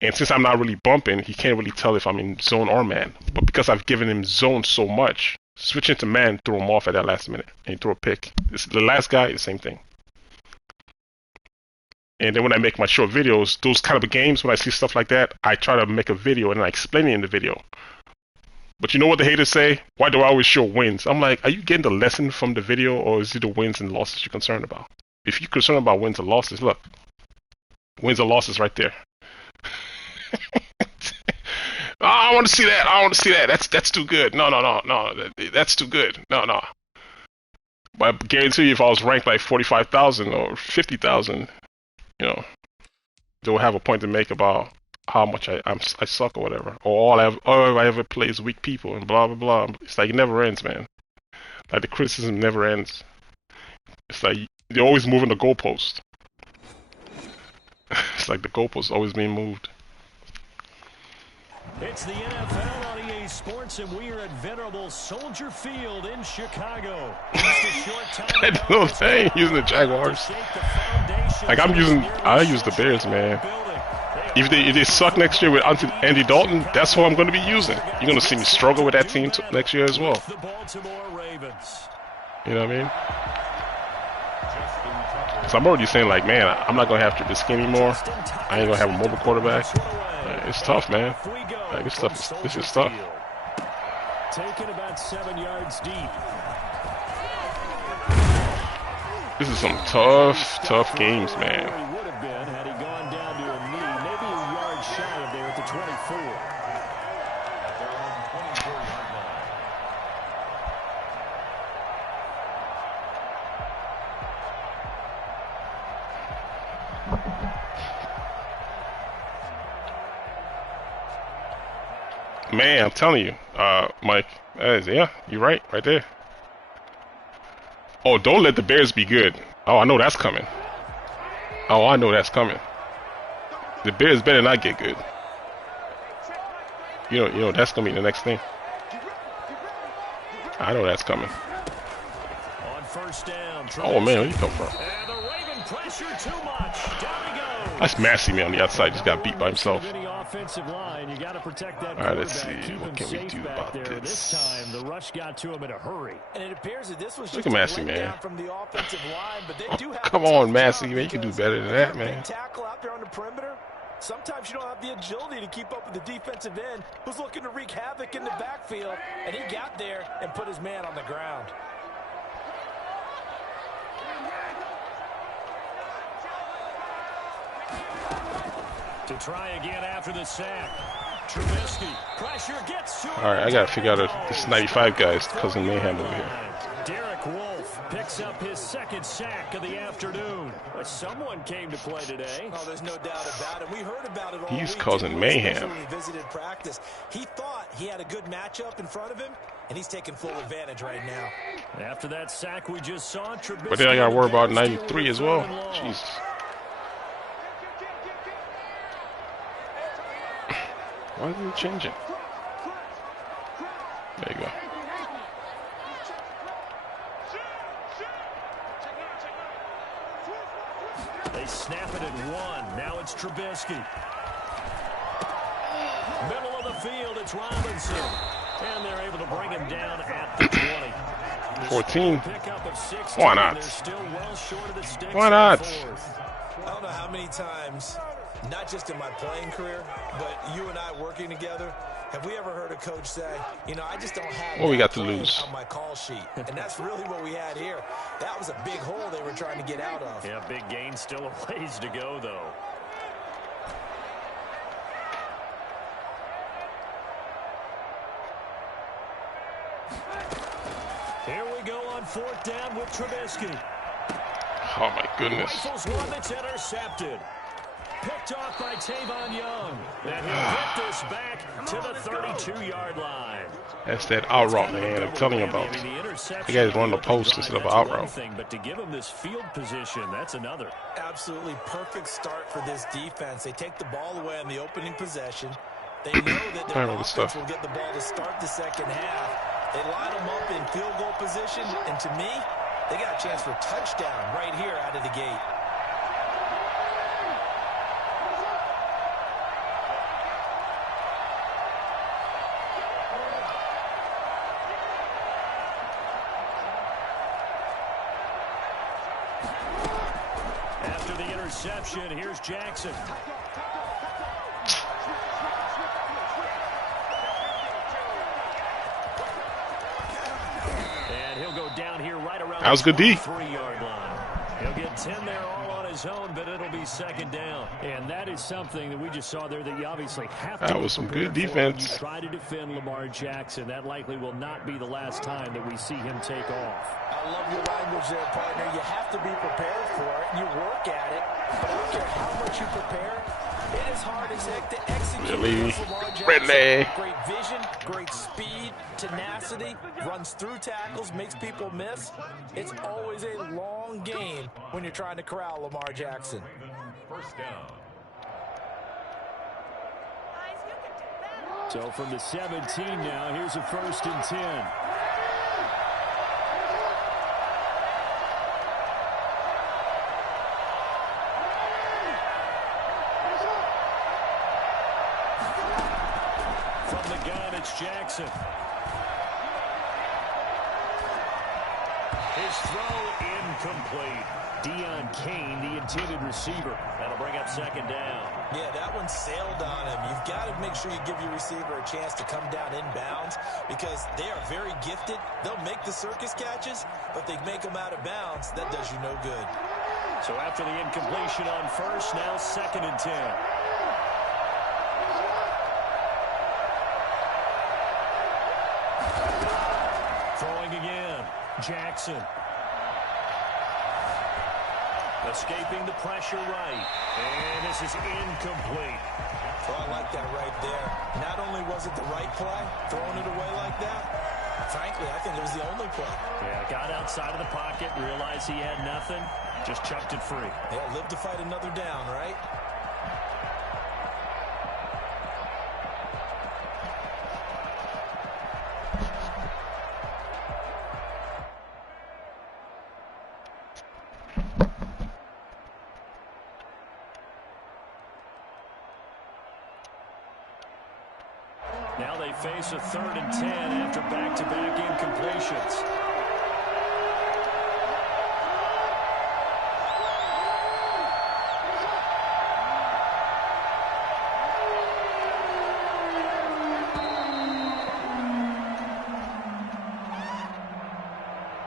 And since I'm not really bumping, he can't really tell if I'm in zone or man. But because I've given him zone so much, switching to man threw him off at that last minute. And he threw a pick. The last guy, the same thing. And then when I make my short videos, those kind of games, when I see stuff like that, I try to make a video and I explain it in the video. But you know what the haters say? Why do I always show wins? I'm like, are you getting the lesson from the video or is it the wins and losses you're concerned about? If you're concerned about wins and losses, look. Wins and losses right there. Oh, I want to see that. I want to see that. That's too good. No. That's too good. No. But I guarantee you, if I was ranked like 45,000 or 50,000, you know, they'll have a point to make about how much I suck or whatever, or all I ever play is weak people and blah blah blah. It's like it never ends, man. Like the criticism never ends. It's like they're always moving the goalpost. It's like the goalpost always being moved. It's the NFL on EA Sports, and we are at venerable Soldier Field in Chicago. I know what I'm using the Jaguars. Like I use the Bears, man. If they suck next year with Andy Dalton, that's who I'm going to be using. You're going to see me struggle with that team next year as well. You know what I mean? So I'm already saying, like, man, I'm not going to have to risk anymore. I ain't going to have a mobile quarterback. It's tough, man. Like, it's tough. This is tough. Taken about 7 yards deep. This is some tough games, man. Man, I'm telling you, Mike, yeah, you're right there. Oh, don't let the Bears be good. Oh, I know that's coming. The Bears better not get good. You know that's gonna be the next thing. I know that's coming. On first down, oh man, where you come from? And the Raven pressure too much. Down he goes. That's Massey, man, on the outside. Just got beat by himself. You got to protect that. All right, let's see. What can we do about this? This time, the rush got to him in a hurry. And it appears that this was just look at Massey, man. From the offensive line, but they do have come on, Massey, man. You can do better than that, man. Tackle out there on the perimeter. Sometimes you don't have the agility to keep up with the defensive end who's looking to wreak havoc in the backfield, and he got there and put his man on the ground. To try again after the sack. Trubisky, pressure gets to him. All right, I got to figure out this 95 guy's cousin Mayhem over here. Derek Wolfe picks up his second sack of the afternoon. But someone came to play today. Oh, there's no doubt about it. We heard about it all He's week. causing mayhem. When he visited practice, he thought he had a good matchup in front of him, and he's taking full advantage right now. After that sack we just saw, Trubisky. But then I got to worry about 93 as well. Jesus. Why is it changing? There you go. it's Trubisky. Middle of the field, it's Robinson. And they're able to bring him down at the 20. 14. Pickup of 16. Why not? They're still well short of the sticks. Why not? I don't know how many times, not just in my playing career, but you and I working together, have we ever heard a coach say, you know, I just don't have what we got to play lose on my call sheet. And that's really what we had here. That was a big hole they were trying to get out of. Yeah, big gain, still a ways to go, though. Here we go on 4th down with Trubisky. Oh my goodness. Rifles one that's intercepted. Picked off by Tavon Young. And he'll get this back to the 32-yard line. That's that out route, man. I'm telling you about. The guys run the post instead of out route. But to give him this field position, that's another. Absolutely perfect start for this defense. They take the ball away on the opening possession. They know that their offense will get the ball to start the second half. They line them up in field goal position, and to me, they got a chance for touchdown right here out of the gate. After the interception, here's Jackson. And he'll go down here right around that was good D. 3-yard line. He'll get 10 there all on his own, but it'll be second down. And that is something that we just saw there that you obviously have to. That was some good defense. Try to defend Lamar Jackson. That likely will not be the last time that we see him take off. I love your language there, partner. You have to be prepared for it. You work at it, but I don't care how much you prepare. It is hard as heck to execute. Really? Really? Great vision, great speed, tenacity, runs through tackles, makes people miss. It's always a long game when you're trying to corral Lamar Jackson. First down. So from the 17 now, here's a 1st and 10. From the gun, it's Jackson. His throw incomplete. Deion Kane, the intended receiver. That'll bring up second down. Yeah, that one sailed on him. You've got to make sure you give your receiver a chance to come down inbounds because they are very gifted. They'll make the circus catches, but they make them out of bounds. That does you no good. So after the incompletion on 1st, now 2nd and 10. Throwing again. Jackson. Escaping the pressure right. And this is incomplete. Well, I like that right there. Not only was it the right play, throwing it away like that, frankly, I think it was the only play. Yeah, got outside of the pocket, realized he had nothing, just chucked it free. Yeah, live to fight another down, right? Now they face a 3rd and 10 after back-to-back incompletions.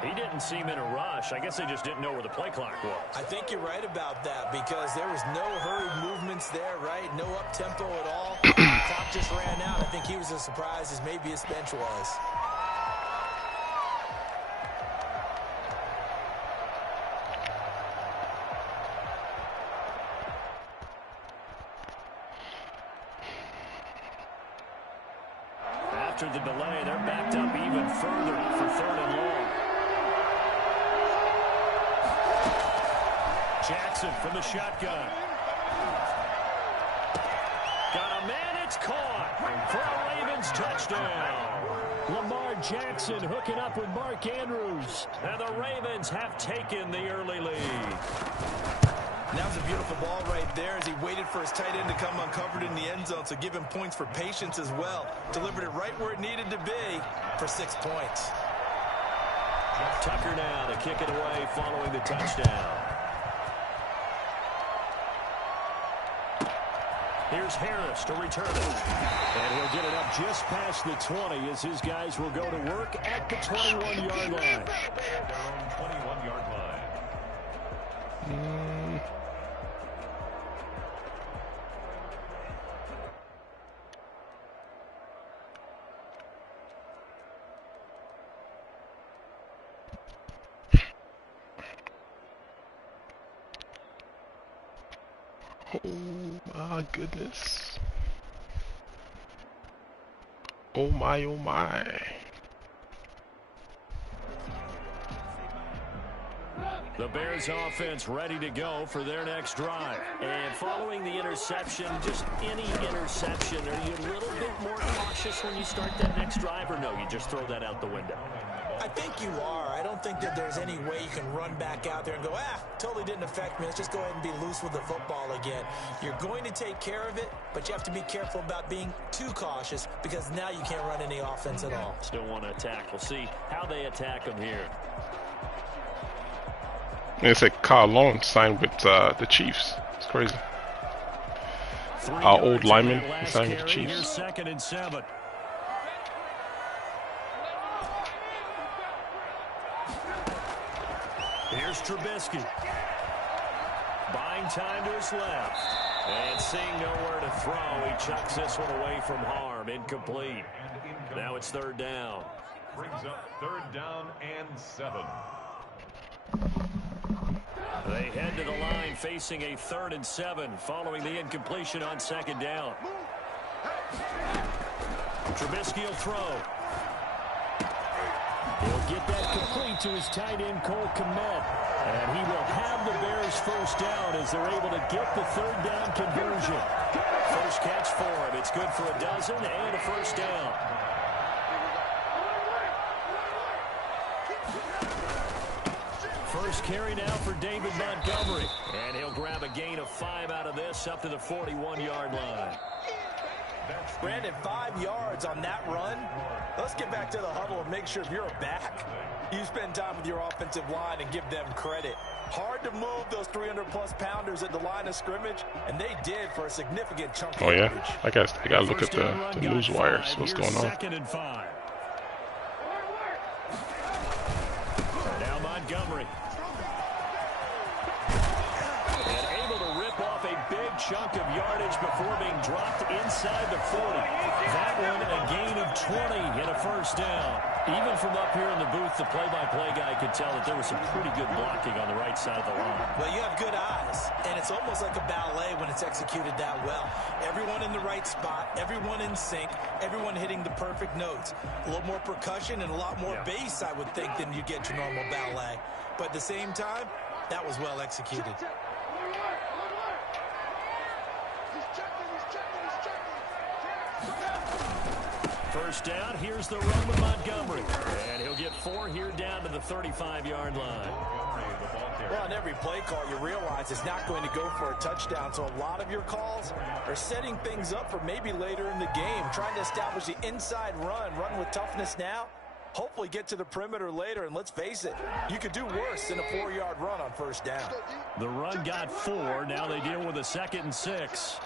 He didn't seem in a rush. I guess they just didn't know where the play clock was. I think you're right about that because there was no hurried movements there, right? No up-tempo at all. The clock just ran out. I think he was as surprised as maybe his bench was. After the delay, they're backed up even further for 3rd and long. Jackson from the shotgun. Got a man, it's caught for a Ravens touchdown. Lamar Jackson hooking up with Mark Andrews. And the Ravens have taken the early lead. And that was a beautiful ball right there as he waited for his tight end to come uncovered in the end zone, so give him points for patience as well. Delivered it right where it needed to be for 6 points. Tucker now to kick it away following the touchdown. Here's Harris to return it. And he'll get it up just past the 20 as his guys will go to work at the 21-yard line. Their own 21-yard line. Oh my goodness. Oh my, oh my. The Bears offense ready to go for their next drive. And following the interception, just any interception, are you a little bit more cautious when you start that next drive, or no, you just throw that out the window? I think you are. I don't think that there's any way you can run back out there and go, totally didn't affect me. Let's just go ahead and be loose with the football again. You're going to take care of it, but you have to be careful about being too cautious because now you can't run any offense at all. Still want to attack. We'll see how they attack them here. And it's like Kyle Long signed with the Chiefs. It's crazy. Our old lineman signed with the Chiefs. Here's 2nd and 7. Here's Trubisky. Buying time to his left. And seeing nowhere to throw, he chucks this one away from harm. Incomplete. Now it's 3rd down. Brings up 3rd down and 7. They head to the line facing a 3rd and 7 following the incompletion on 2nd down. Trubisky will throw. He'll get that complete to his tight end, Cole Kmet. And he will have the Bears first down as they're able to get the 3rd down conversion. First catch for him. It's good for a dozen and a first down. First carry now for David Montgomery. And he'll grab a gain of 5 out of this up to the 41-yard line. Brandon, 5 yards on that run. Let's get back to the huddle and make sure if you're a back, you spend time with your offensive line and give them credit. Hard to move those 300-plus pounders at the line of scrimmage, and they did for a significant chunk of yeah, coverage. I gotta look at the news wires. What's going on? 2nd and 5. Now Montgomery. And able to rip off a big chunk of yardage before being dropped inside the 40. That one a gain of 20 and a first down. Even from up here in the booth, the play-by-play guy could tell that there was some pretty good blocking on the right side of the line. Well, you have good eyes, and it's almost like a ballet when it's executed that well. Everyone in the right spot, everyone in sync, everyone hitting the perfect notes. A little more percussion and a lot more bass, I would think, than you get your normal ballet. But at the same time, that was well executed. First down, here's the run with Montgomery. And he'll get 4 here down to the 35-yard line. Well, on every play call, you realize it's not going to go for a touchdown, so a lot of your calls are setting things up for maybe later in the game, trying to establish the inside run with toughness now, hopefully get to the perimeter later, and let's face it, you could do worse than a 4-yard run on first down. The run got 4. Now they deal with a 2nd and 6.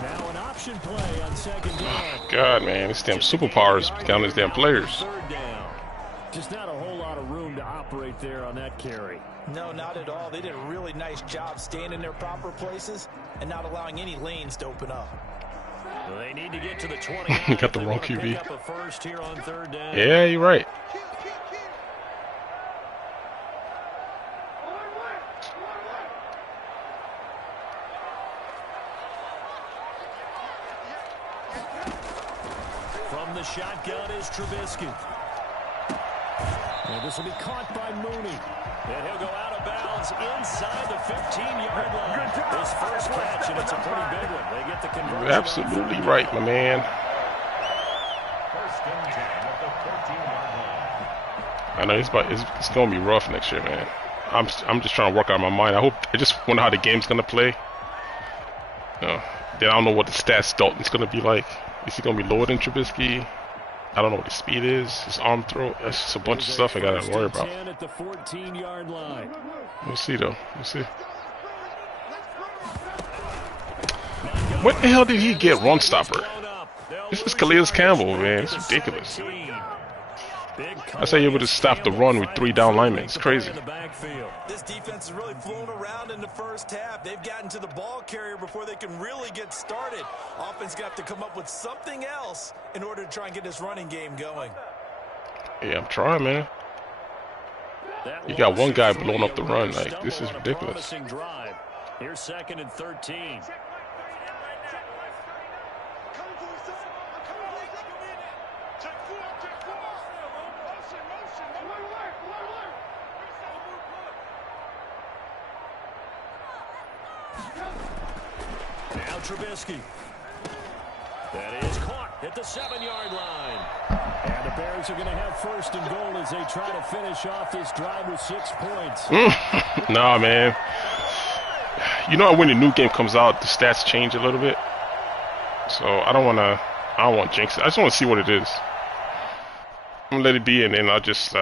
Now an option play on 2nd down. God, man, this damn superpowers down these damn players. 3rd down. Just not a whole lot of room to operate there on that carry. No, not at all. They did a really nice job staying in their proper places and not allowing any lanes to open up. Well, they need to get to the 20. Got the wrong QB. Pick up a first here on 3rd down. Yeah, you're right. From the shotgun is Trubisky. And this will be caught by Mooney. And he'll go out of bounds inside the 15-yard line. His first catch, and it's a pretty big one. They get the conversion. You're absolutely right, my man. First and 10 at the 14-yard line. I know it's gonna be rough next year, man. I'm just trying to work out my mind. I just wonder how the game's gonna play. Then I don't know what the stats Dalton's gonna be like. Is he gonna be lower than Trubisky? I don't know what his speed is, his arm throw. That's just a bunch of stuff I gotta worry about. At the 14-yard line. We'll see though. We'll see. What the hell did he get run stopper? This is Khalil Campbell, man. It's ridiculous. That's how you're able to stop the run with 3 down linemen. It's crazy. This defense is really flown around in the first half. They've gotten to the ball carrier before they can really get started. Offense got to come up with something else in order to try and get this running game going. Yeah, I'm trying, man. You got one guy blowing up the run. Like, this is ridiculous. Here's 2nd and 13. Now Trubisky. That is caught at the 7-yard line. And the Bears are going to have 1st and goal as they try to finish off this drive with 6 points. Nah, man. You know when the new game comes out, the stats change a little bit. So I don't want to jinx it. I just want to see what it is. I'm going to let it be, and then I'll just...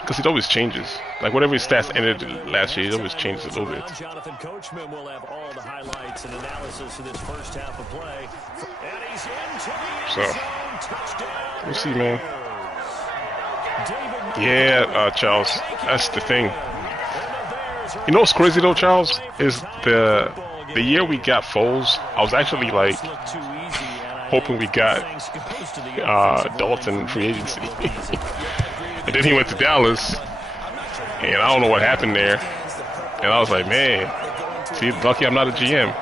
because it always changes. Like whatever his stats ended last year, it always changes a little bit. Jonathan Coachman will have all the highlights and analysis of this first half of play. And he's into the end zone. Touchdown. We'll see, man. Yeah, Charles. That's the thing. You know what's crazy though, Charles? Is the year we got Foles, I was actually like hoping we got Dalton in free agency. And then he went to Dallas, and I don't know what happened there. And I was like, man, see, lucky I'm not a GM.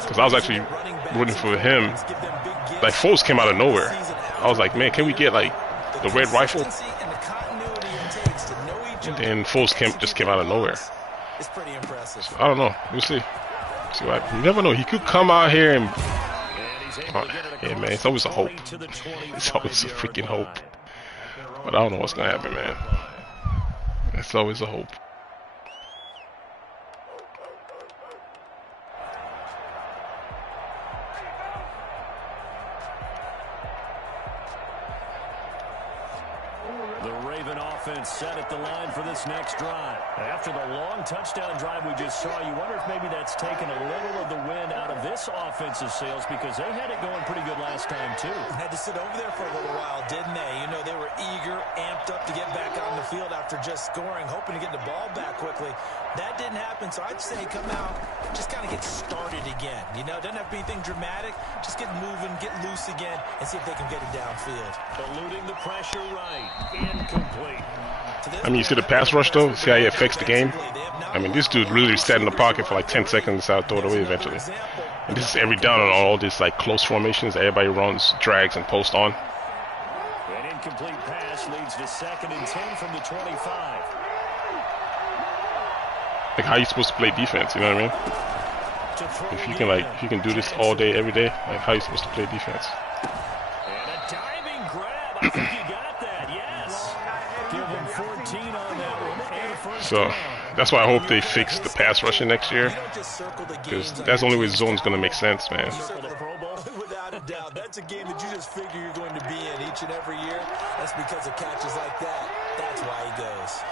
Because I was actually rooting for him. Like, Foles came out of nowhere. I was like, man, can we get, like, the red rifle? And then Foles just came out of nowhere. So, I don't know. We'll see. See what, you never know. He could come out here and... yeah, man, it's always a hope. It's always a freaking hope. But I don't know what's going to happen, man. It's always a hope. The Raven offense set at the line for this next drive. After the long touchdown drive we just saw, you wonder if maybe that's taken a little of the wind out of this offensive sails, because they had it going pretty good last time, too. Had to sit over there for a little while, didn't they? You know, they were eager, amped up to get back on the field after just scoring, hoping to get the ball back quickly. That didn't happen, so I'd say come out, just kind of get started again. You know, doesn't have to be anything dramatic. Just get moving, get loose again, and see if they can get it downfield. Eluding the pressure right. Incomplete. I mean, you see the pass rush, though? See how he affects the game? I mean, this dude really sat in the pocket for like 10 seconds, so I'll throw it away eventually. And this is every down on all these like close formations. Everybody runs, drags, and posts on. An incomplete pass leads to 2nd and 10 from the 25. Like, how you supposed to play defense? You know what I mean? If you can do this all day, every day, like how you supposed to play defense? And a diving grab. I think you got that. Yes. Give him 14 on that one. And a first So down. that's why I hope they fix the pass rushing next year, because that's the only way zone's gonna make sense, man. Without a doubt, that's a game that you just figure you're going to be in each and every year. That's because of catches like that. That's why he goes.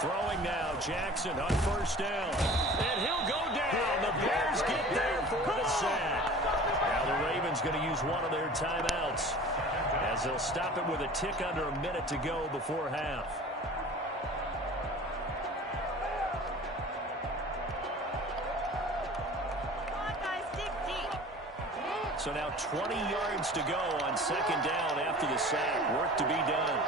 Throwing now, Jackson on first down. And he'll go down. The Bears get there for the sack. Now the Ravens going to use one of their timeouts, as they'll stop it with a tick under a minute to go before half. So now 20 yards to go on 2nd down after the sack. Work to be done.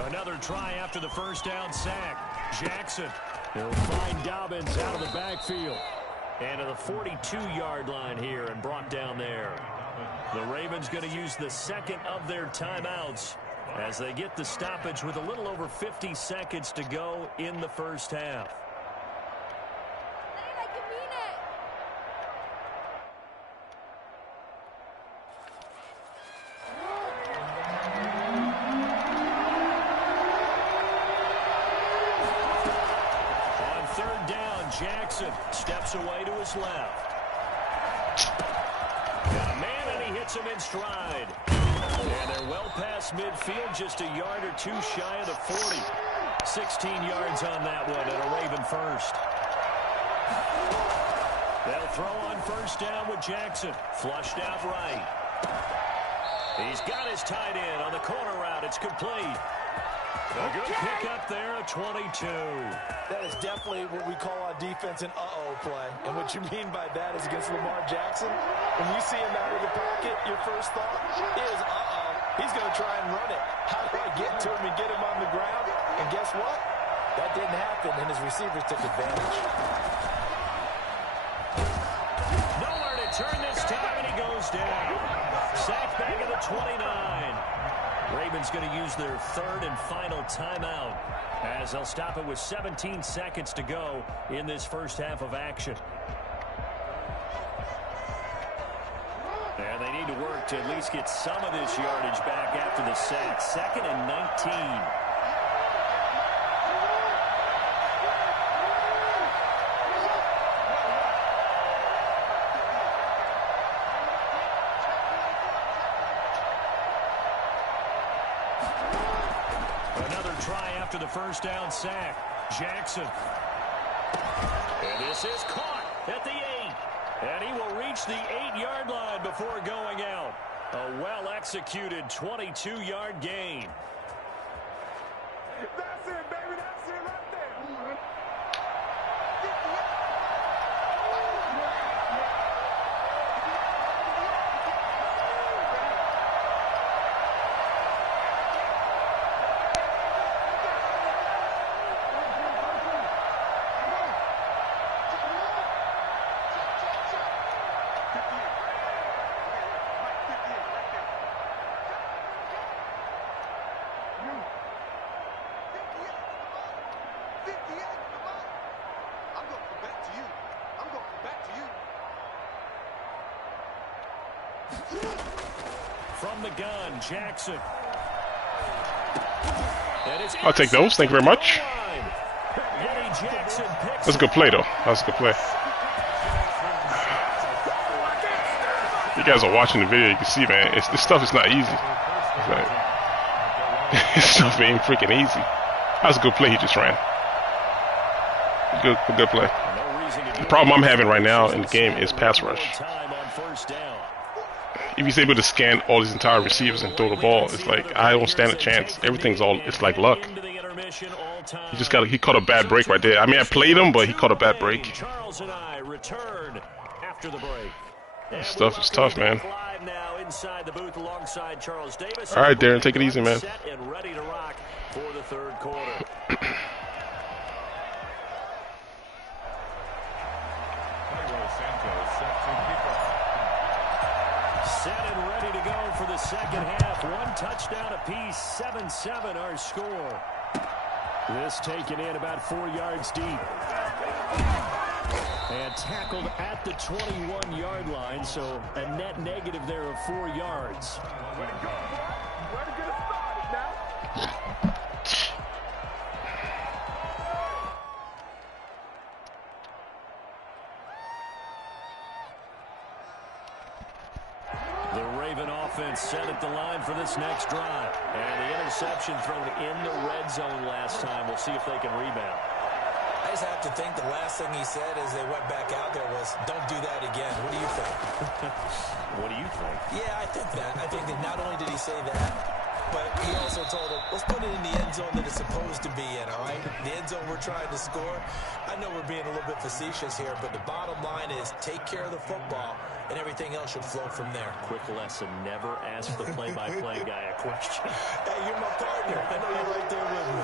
Another try after the first down sack. Jackson, he'll find Dobbins out of the backfield. And to the 42-yard line here and brought down there. The Ravens going to use the second of their timeouts as they get the stoppage with a little over 50 seconds to go in the first half. On third down, Jackson steps away to his left. Got a man, and he hits him in stride. And they're well past midfield, just a yard or two shy of the 40. 16 yards on that one, and a Raven first. They'll throw on first down with Jackson. Flushed out right. He's got his tight end on the corner route. It's complete. A good pickup there, a 22. That is definitely what we call on defense an uh-oh play. And what you mean by that is against Lamar Jackson, when you see him out of the pocket, your first thought is, uh-oh, he's going to try and run it. How do I get to him and get him on the ground? And guess what? That didn't happen, and his receivers took advantage. Nowhere to turn this time, and he goes down. Sacked back at the 29. Ravens going to use their third and final timeout as they'll stop it with 17 seconds to go in this first half of action. And they need to work to at least get some of this yardage back after the sack. 2nd and 19. After the first down sack, Jackson. And this is caught at the 8. And he will reach the 8-yard line before going out. A well-executed 22-yard gain. That's it, baby. That's it right there. From the gun, Jackson. I'll take those. Thank you very much. That's a good play, though. That's a good play. You guys are watching the video. You can see, man, this stuff is not easy. It's like, this stuff ain't freaking easy. That's a good play he just ran. Good play. The problem I'm having right now in the game is pass rush. If he's able to scan all his entire receivers and throw the ball, it's like I don't stand a chance. It's like luck. He caught a bad break right there. I mean, I played him, but he caught a bad break. This stuff is tough, man. All right, Darren, take it easy, man. Set and ready to go for the second half. One touchdown apiece, 7-7 our score. This taken in about 4 yards deep. And tackled at the 21-yard line, so a net negative there of 4 yards. Set at the line for this next drive. And the interception thrown in the red zone last time. We'll see if they can rebound. I just have to think the last thing he said as they went back out there was, don't do that again. What do you think? What do you think? Yeah, I think that. I think that not only did he say that, but he also told him, let's put it in the end zone that it's supposed to be in, all right? The end zone we're trying to score. I know we're being a little bit facetious here, but the bottom line is take care of the football, and everything else should flow from there. Quick lesson, never ask the play-by-play guy a question. Hey, you're my partner. I know you're right there with me.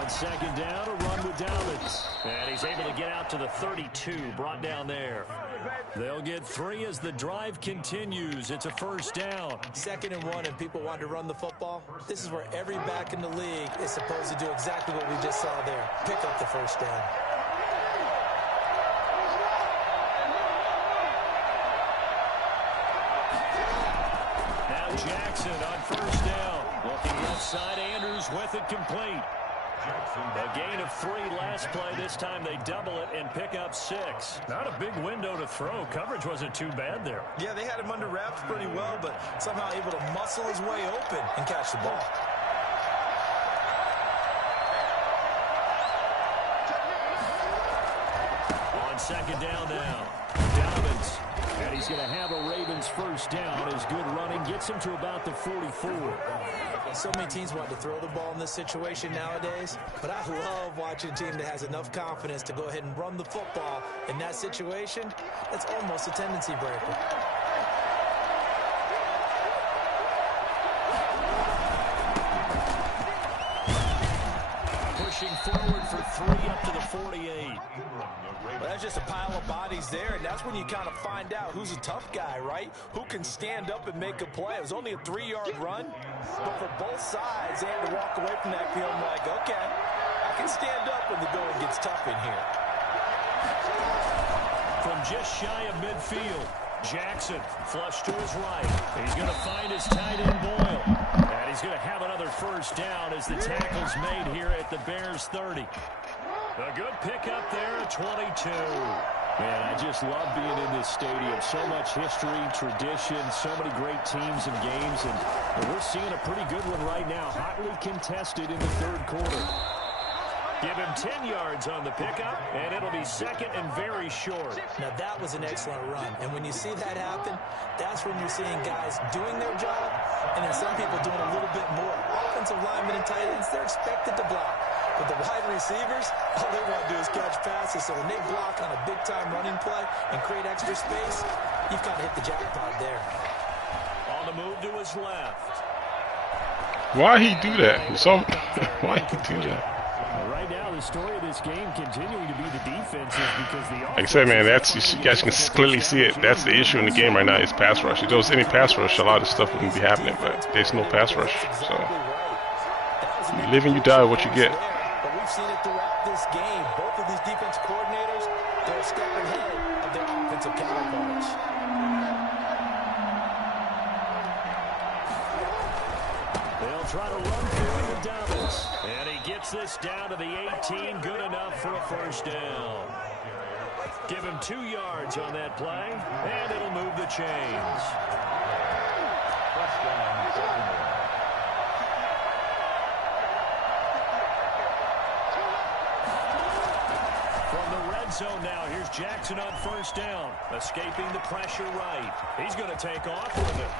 On second down, a run with Dalvin. And he's able to get out to the 32, brought down there. They'll get 3 as the drive continues. It's a first down. 2nd and 1, and people want to run the football. This is where every back in the league is supposed to do exactly what we just saw there. Pick up the first down. Now Jackson on first down. Looking left side, Andrews with it complete. A gain of 3 last play. This time they double it and pick up 6. Not a big window to throw. Coverage wasn't too bad there. Yeah, they had him under wraps pretty well, but somehow able to muscle his way open and catch the ball. On second down now, Dobbins. And he's going to have a Ravens first down. His good running gets him to about the 44. So many teams want to throw the ball in this situation nowadays, but I love watching a team that has enough confidence to go ahead and run the football. In that situation, that's almost a tendency breaker. Pushing forward for 3 up to the 48. Well, that's just a pile of bodies there, and that's when you kind of find out who's a tough guy, right? Who can stand up and make a play. It was only a 3-yard run, but for both sides, they had to walk away from that feeling like, okay, I can stand up when the going gets tough in here. From just shy of midfield, Jackson flush to his right. He's going to find his tight end Boyle. And he's going to have another first down as the tackle's made here at the Bears 30. A good pickup there at 22. Man, I just love being in this stadium. So much history, tradition, so many great teams and games. And we're seeing a pretty good one right now. Hotly contested in the third quarter. Give him 10 yards on the pickup, and it'll be second and very short. Now, that was an excellent run. And when you see that happen, that's when you're seeing guys doing their job, and then some people doing a little bit more. Offensive linemen and tight ends, they're expected to block. But the wide receivers, all they want to do is catch passes. So when they block on a big-time running play and create extra space, you've kind of hit the jackpot there. On the move to his left. Why he do that? Why he do that? Right now, the story of this game continuing to be the defenses because the like I said, man, that's you guys can clearly see it. That's the issue in the game right now is pass rush. If there was any pass rush, a lot of stuff wouldn't be happening. But there's no pass rush, so you live and you die what you get. But we've seen it throughout this game. Both of these defense coordinators, they're a step ahead of their offensive counterparts. They'll try to run through it with Dobbins. And he gets this down to the 18. Good enough for a first down. Give him 2 yards on that play, and it'll move the chains. From the red zone now, here's Jackson on first down. Escaping the pressure right. He's going to take off with it.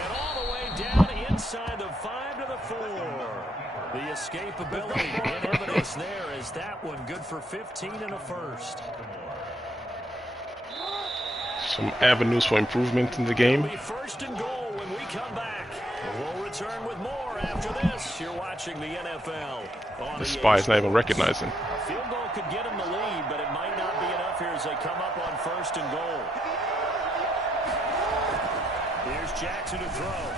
And all the way down inside the 5 to the 4. The escapability in evidence there is that one good for 15 and a first. Some avenues for improvement in the game. It'll be first and goal when we come back. We'll return with more after this. You're watching the NFL. The spy is not even recognizing. A field goal could get him the lead, but it might not be enough here as they come up on first and goal. Here's Jackson to throw.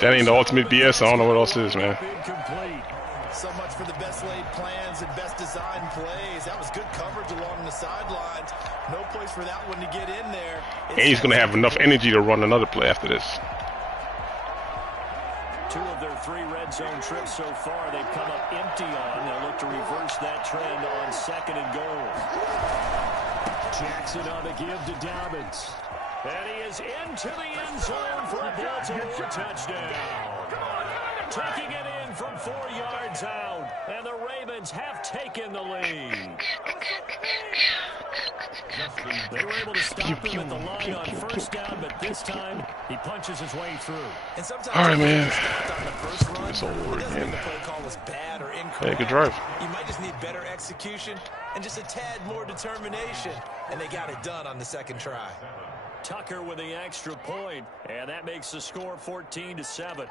That ain't the ultimate BS. I don't know what else is, man. Incomplete. So much for the best laid plans and best designed plays. That was good coverage along the sidelines. No place for that one to get in there. And he's going to have enough energy to run another play after this. 2 of their 3 red zone trips so far they've come up empty on. They'll look to reverse that trend on second and goal. Jackson on the give to Dobbins. And he is into the end zone for a Baltimore touchdown. Taking it in from 4 yards out. And the Ravens have taken the lead. They were able to stop him at the line on first down, but this time he punches his way through. And sometimes all right, man. on the first run, It's over it doesn't mean again. the play call was bad or incorrect. Hey, good drive. You might just need better execution and just a tad more determination, and they got it done on the second try. Tucker with the extra point, and that makes the score 14-7.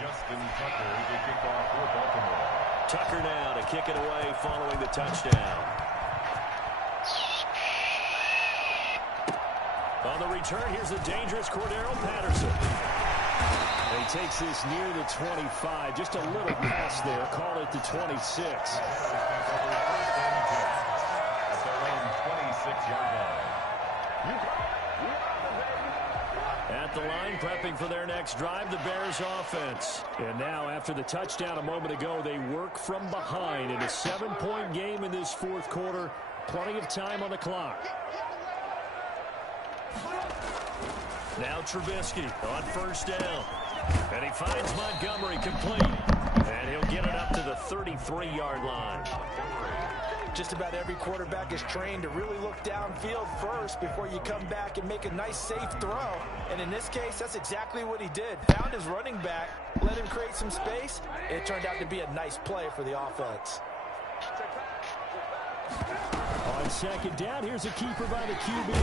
Justin Tucker to kick off for Baltimore. Tucker now to kick it away following the touchdown. On the return, here's the dangerous Cordero Patterson. He takes this near the 25. Just a little pass there. Call it the 26. It's around 26-yard line. At the line, prepping for their next drive, the Bears offense. And now, after the touchdown a moment ago, they work from behind in a 7-point game in this fourth quarter. Plenty of time on the clock. Now Trubisky on first down. And he finds Montgomery complete. And he'll get it up to the 33-yard line. Just about every quarterback is trained to really look downfield first before you come back and make a nice, safe throw. And in this case, that's exactly what he did. Found his running back, let him create some space. It turned out to be a nice play for the offense. On second down, here's a keeper by the QB.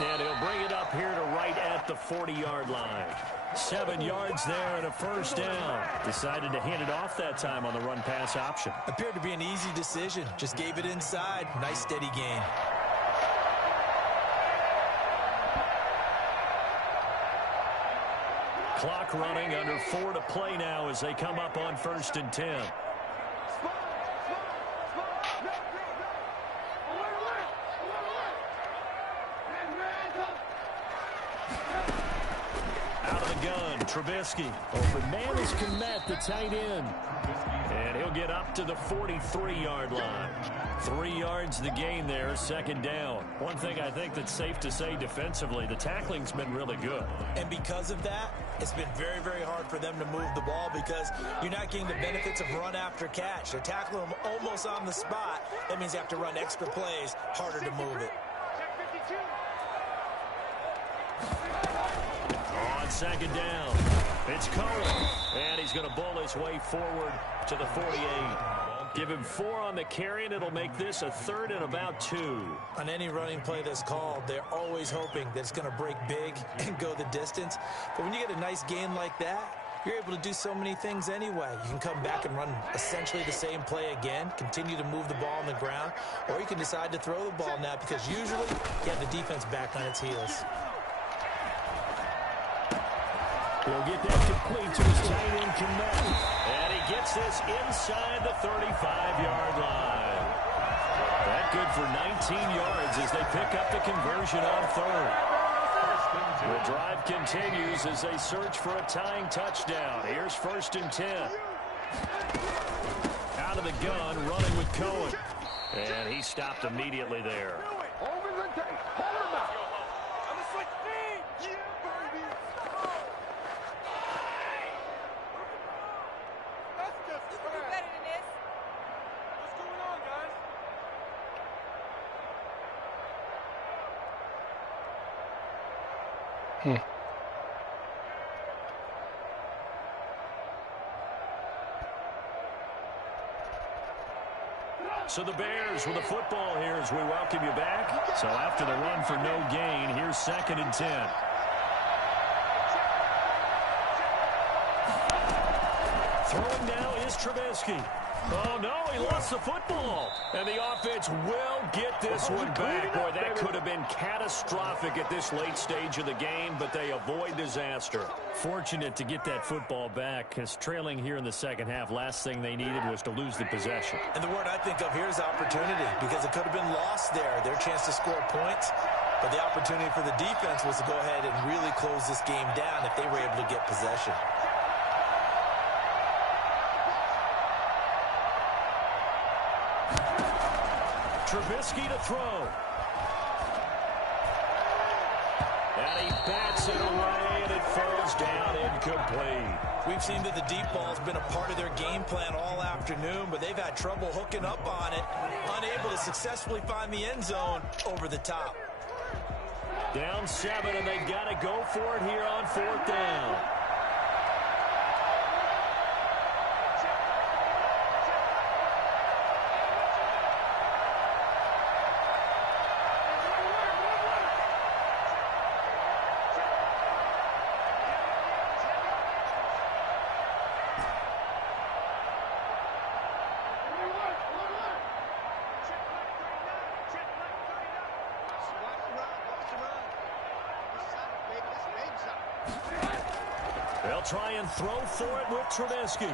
And he'll bring it up here to right at the 40-yard line. 7 yards there and a first down. Decided to hand it off that time on the run-pass option. Appeared to be an easy decision. Just gave it inside. Nice, steady gain. Clock running, under 4 to play now as they come up on 1st and 10. Out of the gun, Trubisky. Open man is Kmet, the tight end. And he'll get up to the 43-yard line. 3 yards the gain there, second down. One thing I think that's safe to say defensively, the tackling's been really good. And because of that, it's been very, very hard for them to move the ball because you're not getting the benefits of run after catch. They're tackling them almost on the spot. That means you have to run extra plays, harder to move it. On second down, it's Cohen. And he's going to bowl his way forward to the 48. Give him 4 on the carry, and it'll make this a 3rd and about 2. On any running play that's called, they're always hoping that it's going to break big and go the distance. But when you get a nice gain like that, you're able to do so many things anyway. You can come back and run essentially the same play again, continue to move the ball on the ground, or you can decide to throw the ball now because usually you have the defense back on its heels. He'll get that complete to his tight end, Kmet. And he gets this inside the 35-yard line. That good for 19 yards as they pick up the conversion on 3rd. The drive continues as they search for a tying touchdown. Here's 1st and 10. Out of the gun, running with Cohen. And he stopped immediately there. So the Bears with the football here as we welcome you back. So after the run for no gain, here's 2nd and 10. Throwing now is Trubisky. Oh, no, he lost the football. And the offense will get this one back. Boy, that could have been catastrophic at this late stage of the game, but they avoid disaster. Fortunate to get that football back, because trailing here in the second half, last thing they needed was to lose the possession. And the word I think of here is opportunity, because it could have been lost there, their chance to score points. But the opportunity for the defense was to go ahead and really close this game down if they were able to get possession. Trubisky to throw. And he bats it away, and it falls down incomplete. We've seen that the deep ball's been a part of their game plan all afternoon, but they've had trouble hooking up on it, unable to successfully find the end zone over the top. Down 7, and they've got to go for it here on 4th down. They'll try and throw for it with Trubisky.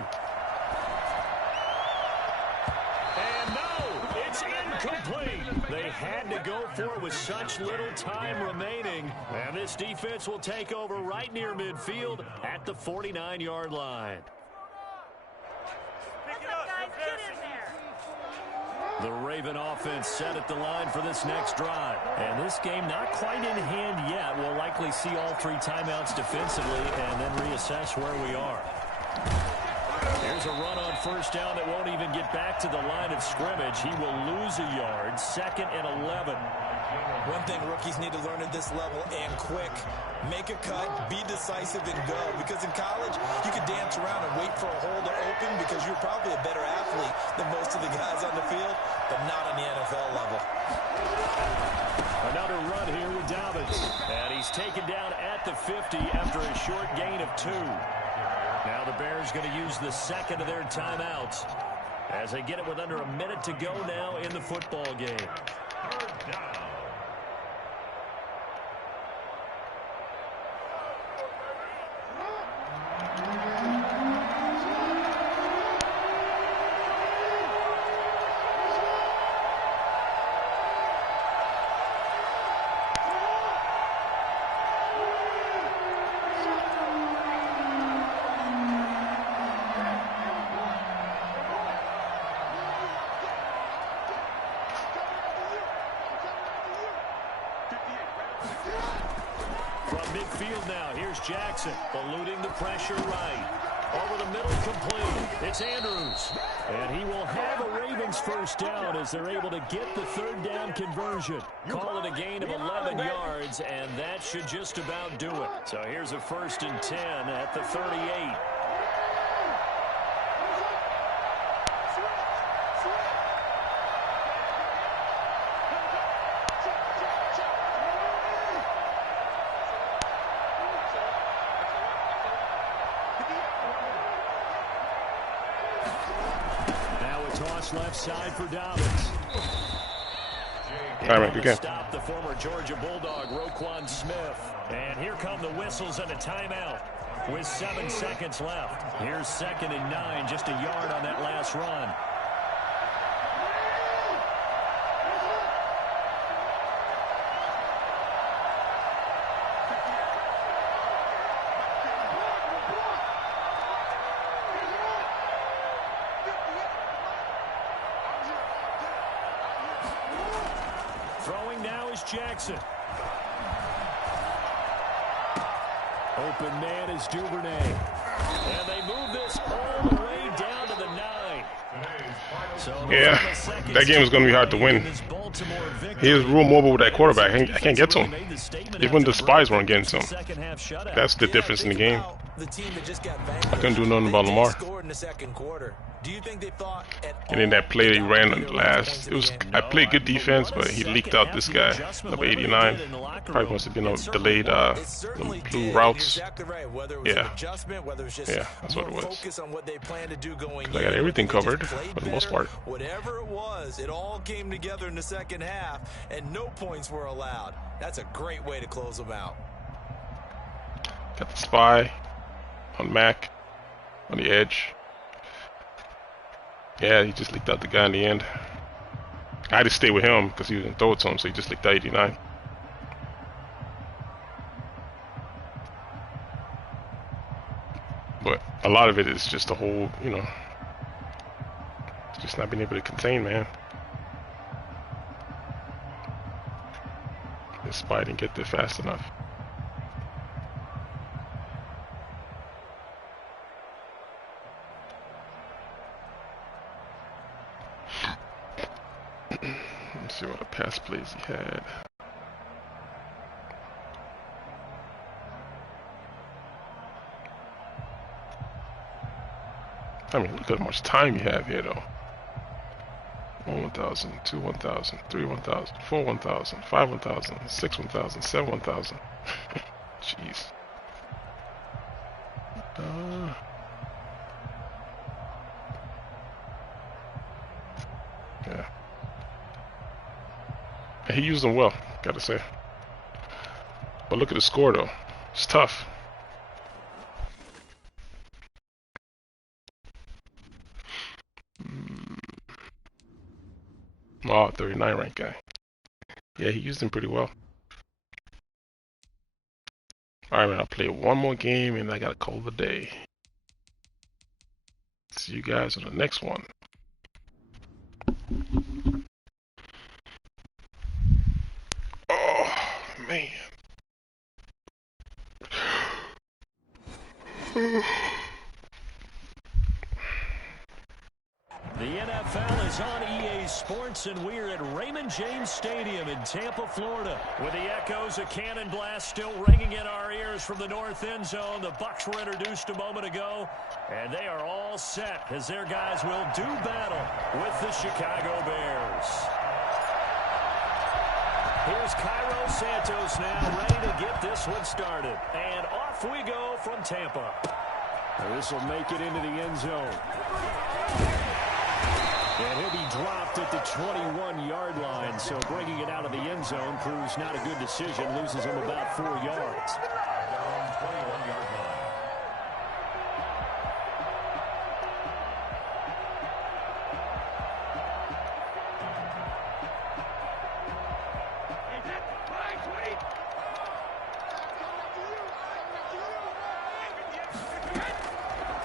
And no, it's incomplete. They had to go for it with such little time remaining. And this defense will take over right near midfield at the 49-yard line. The Raven offense set at the line for this next drive. And this game not quite in hand yet. We'll likely see all 3 timeouts defensively and then reassess where we are. Here's a run on 1st down that won't even get back to the line of scrimmage. He will lose a yard. 2nd and 11. One thing rookies need to learn at this level and quick. Make a cut, be decisive, and go. Because in college, you can dance around and wait for a hole to open because you're probably a better athlete than most of the guys on the field, but not on the NFL level. Another run here with Dobbins. And he's taken down at the 50 after a short gain of 2. Now the Bears going to use the 2nd of their timeouts as they get it with under a minute to go now in the football game. 3rd down. From midfield now, here's Jackson, eluding the pressure right. Over the middle, complete. It's Andrews. And he will have a Ravens 1st down as they're able to get the 3rd down conversion. Call it a gain of 11 yards, and that should just about do it. So here's a 1st and 10 at the 38. Left side for Dobbins. All right, good game. Stop the former Georgia Bulldog, Roquan Smith. And here come the whistles and a timeout with 7 seconds left. Here's 2nd and 9, just a yard on that last run. Throwing now is Jackson. Open man is Duvernay. And they move this all the way down to the 9. So Yeah, that game is going to be hard to win. He is real mobile with that quarterback. I can't get to him. Even the spies weren't getting to him. That's the difference in the game. I couldn't do nothing about Lamar. And in that play that he ran on the last, I played good defense, but he leaked out this guy, number 89. Probably must have been a delayed blue routes. Yeah, that's what it was. I got everything covered for the most part. Whatever it was, it all came together in the 2nd half, and no points were allowed. That's a great way to close them out. Got the spy on Mac on the edge. Yeah, he just leaked out the guy in the end. I had to stay with him because he didn't throw it to him, so he just leaked out 89. But a lot of it is just the whole, just not being able to contain, man. His spy didn't get there fast enough. Let's see what the pass plays he had. I mean, look at how much time you have here, though. 1 1,000, 2 1,000, 3 1,000, 4 1,000, 5 1,000, 6 1,000, 7 1,000. Jeez. Yeah. And he used them well, gotta say. But look at the score, though. It's tough. Oh, 39 ranked guy. Yeah, he used him pretty well. Alright, man, I'll play one more game and I gotta call the day. See you guys on the next one. Oh, man. The NFL is on EA Sports, and we're at Raymond James Stadium in Tampa, Florida. With the echoes of Cannon Blast still ringing in our ears from the north end zone, the Bucs were introduced a moment ago, and they are all set as their guys will do battle with the Chicago Bears. Here's Cairo Santos now, ready to get this one started. And off we go from Tampa. This will make it into the end zone. And he'll be dropped at the 21-yard line, so bringing it out of the end zone proves not a good decision, loses him about 4 yards. Down 21-yard line.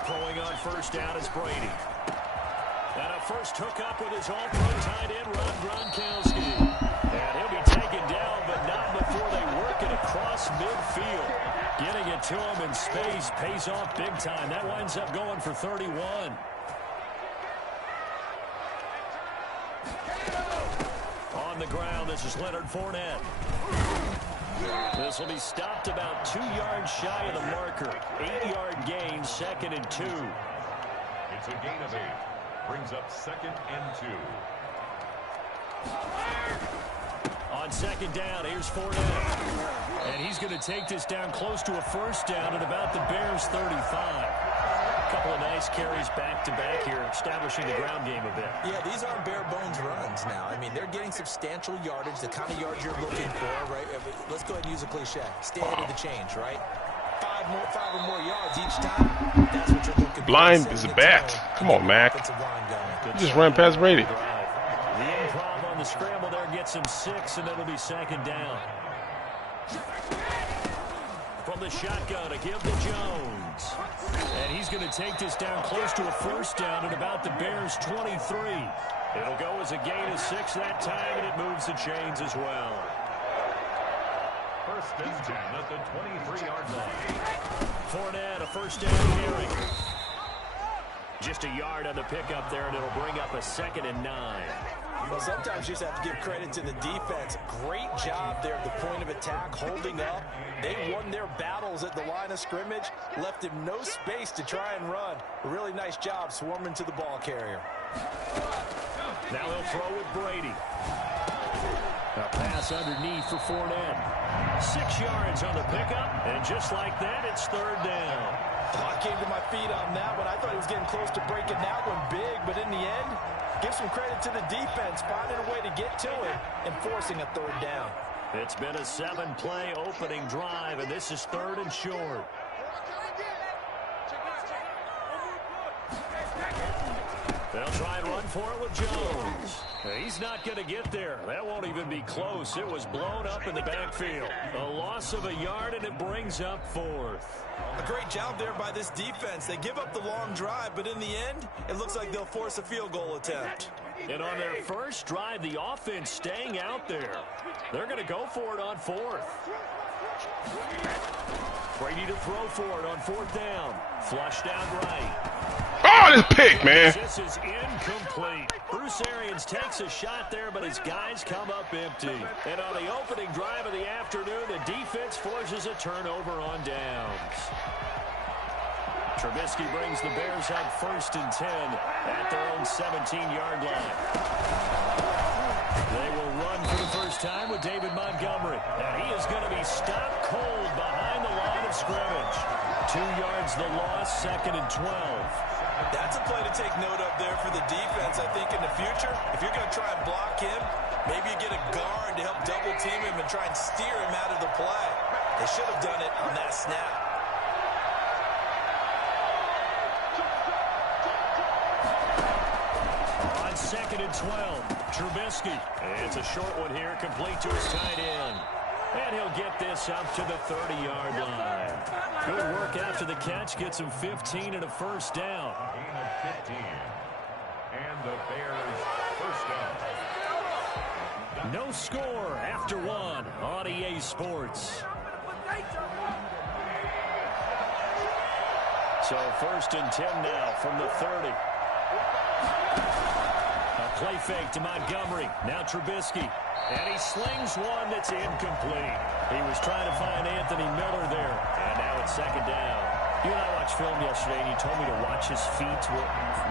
Throwing on first down is Brady. And a first hookup with his all-pro tight end, Rob Gronkowski. And he'll be taken down, but not before they work it across midfield. Getting it to him in space pays off big time. That winds up going for 31. On the ground, this is Leonard Fournette. This will be stopped about 2 yards shy of the marker. 8-yard gain, 2nd and 2. It's a gain of 8. Brings up 2nd and 2. On 2nd down, here's Fournette. And he's going to take this down close to a first down at about the Bears' 35. A couple of nice carries back-to-back here, establishing the ground game a bit. Yeah, these aren't bare-bones runs now. I mean, they're getting substantial yardage, the kind of yards you're looking for, right? Let's go ahead and use a cliche. Stay ahead of the change, right? 5 or more yards each time. That's what you're looking for. Blind is a bat. Come on, Mac. You just ran past Brady. The improv on the scramble there gets him 6, and it'll be 2nd down. From the shotgun to give to Jones. And he's going to take this down close to a first down at about the Bears' 23. It'll go as a gain of 6 that time, and it moves the chains as well. First and 10 at the 23-yard line. Fournette, a first down carry. Just a yard on the pickup there, and it'll bring up a 2nd and 9. Well, sometimes you just have to give credit to the defense. Great job there at the point of attack, holding up. They won their battles at the line of scrimmage, left him no space to try and run. A really nice job swarming to the ball carrier. Now he'll throw with Brady. A pass underneath for Fournette. 6 yards on the pickup, and just like that, it's 3rd down. I came to my feet on that one. I thought he was getting close to breaking that one big, but in the end, give some credit to the defense, finding a way to get to it and forcing a 3rd down. It's been a 7-play opening drive, and this is 3rd and short. They'll try and run for it with Jones. He's not going to get there. That won't even be close. It was blown up in the backfield. A loss of a yard, and it brings up 4th. A great job there by this defense. They give up the long drive, but in the end, it looks like they'll force a field goal attempt. And on their first drive, the offense staying out there. They're going to go for it on fourth. Brady to throw for it on fourth down. Flushed out right. Oh, this pick, man. This is incomplete. Bruce Arians takes a shot there, but his guys come up empty. And on the opening drive of the afternoon, the defense forces a turnover on downs. Trubisky brings the Bears up 1st and 10 at their own 17-yard line. They will run for the first time with David Montgomery. And he is going to be stopped cold behind the line of scrimmage. 2 yards the loss, 2nd and 12. That's a play to take note of there for the defense, I think, in the future. If you're going to try and block him, maybe you get a guard to help double-team him and try and steer him out of the play. They should have done it on that snap. On 2nd and 12, Trubisky. It's a short one here, complete to his tight end. And he'll get this up to the 30-yard line. Good work after the catch. Gets him 15 and a first down. Gain of 15. And the Bears first down. No score after one on EA Sports. So 1st and 10 now from the 30. A play fake to Montgomery. Now Trubisky. And he slings one that's incomplete. He was trying to find Anthony Miller there. And now it's 2nd down. You and I watched film yesterday, and you told me to watch his feet. For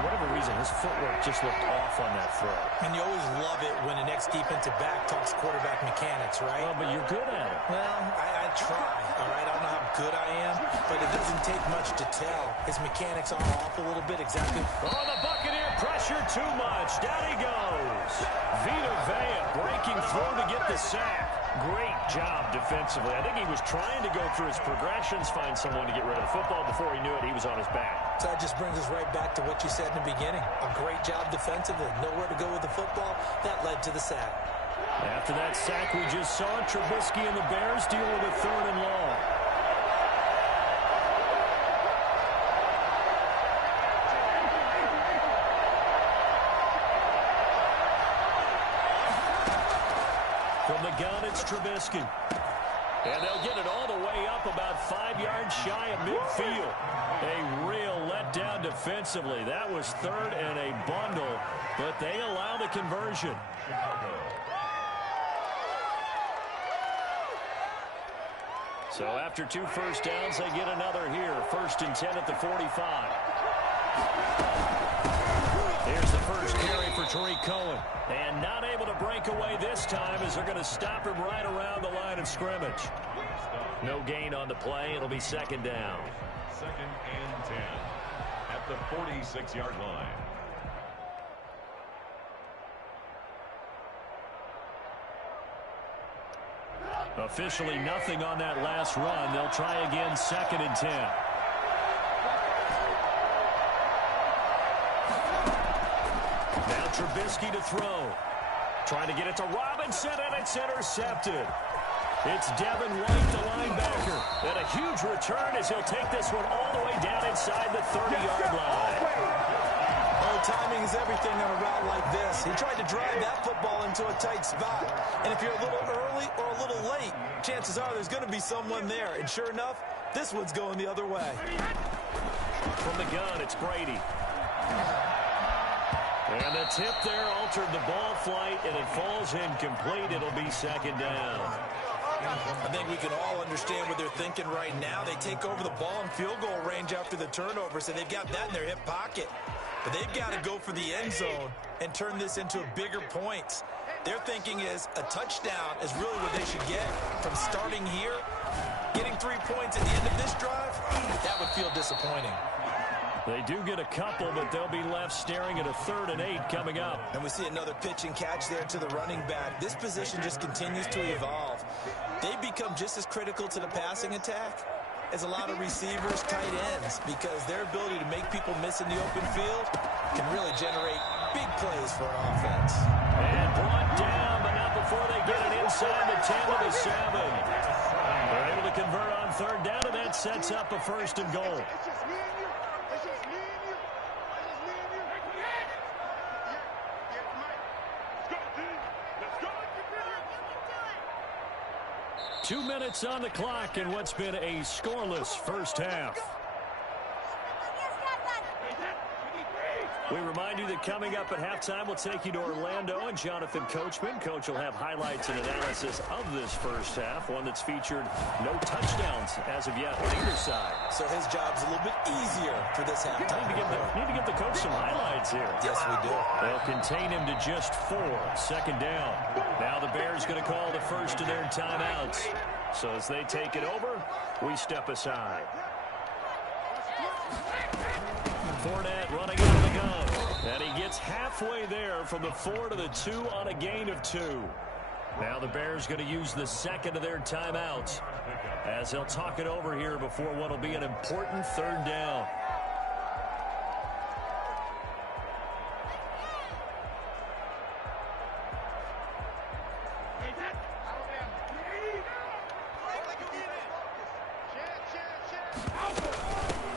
whatever reason, his footwork just looked off on that throw. And you always love it when the next defensive back talks quarterback mechanics, right? Well, but you're good at it. Well, I try, all right? I don't know how good I am, but it doesn't take much to tell. His mechanics are off a little bit, exactly. Oh, the Buccaneer pressure too much. Down he goes. Vita Vea breaking through to get the sack. Great job defensively. I think he was trying to go through his progressions, find someone to get rid of the football. Before he knew it, he was on his back. So that just brings us right back to what you said in the beginning. A great job defensively. Nowhere to go with the football. That led to the sack. After that sack we just saw, Trubisky and the Bears deal with a 3rd and long. From the gun, it's Trubisky. And they'll get it all the way up about 5 yards shy of midfield. A real letdown defensively. That was 3rd and a bundle, but they allow the conversion. So after 2 first downs, they get another here. 1st and 10 at the 45. Here's the first carry for Tariq Cohen. And not able to break away this time as they're going to stop him right around the line of scrimmage. No gain on the play. It'll be 2nd down. 2nd and 10 at the 46-yard line. Officially nothing on that last run. They'll try again 2nd and 10. Now Trubisky to throw. Trying to get it to Robinson, and it's intercepted. It's Devin White, the linebacker. And a huge return as he'll take this one all the way down inside the 30-yard line. Oh, timing is everything on a route like this. He tried to drive that football into a tight spot. And if you're a little early or a little late, chances are there's going to be someone there. And sure enough, this one's going the other way. From the gun, it's Brady. And the tip there altered the ball flight, and it falls incomplete. It'll be 2nd down. I think we can all understand what they're thinking right now. They take over the ball in field goal range after the turnover, so they've got that in their hip pocket. But they've got to go for the end zone and turn this into bigger points. Their thinking is a touchdown is really what they should get from starting here. Getting 3 points at the end of this drive, that would feel disappointing. They do get a couple, but they'll be left staring at a 3rd and 8 coming up. And we see another pitch and catch there to the running back. This position just continues to evolve. They become just as critical to the passing attack as a lot of receivers, tight ends, because their ability to make people miss in the open field can really generate big plays for an offense. And brought down, but not before they get it inside the 10 to the 7. They're able to convert on 3rd down, and that sets up a 1st and goal. 2 minutes on the clock in what's been a scoreless first half. We remind you that coming up at halftime, we'll take you to Orlando and Jonathan Coachman. Coach will have highlights and analysis of this first half, one that's featured no touchdowns as of yet on either side. So his job's a little bit easier for this halftime. Need to give the coach some highlights here. Yes, we do. They'll contain him to just 4. Second down. Now the Bears going to call the first of their timeouts. So as they take it over, we step aside. Fournette running out of the gun. And he gets halfway there from the 4 to the 2 on a gain of 2. Now the Bears going to use the second of their timeouts as they'll talk it over here before what will be an important third down.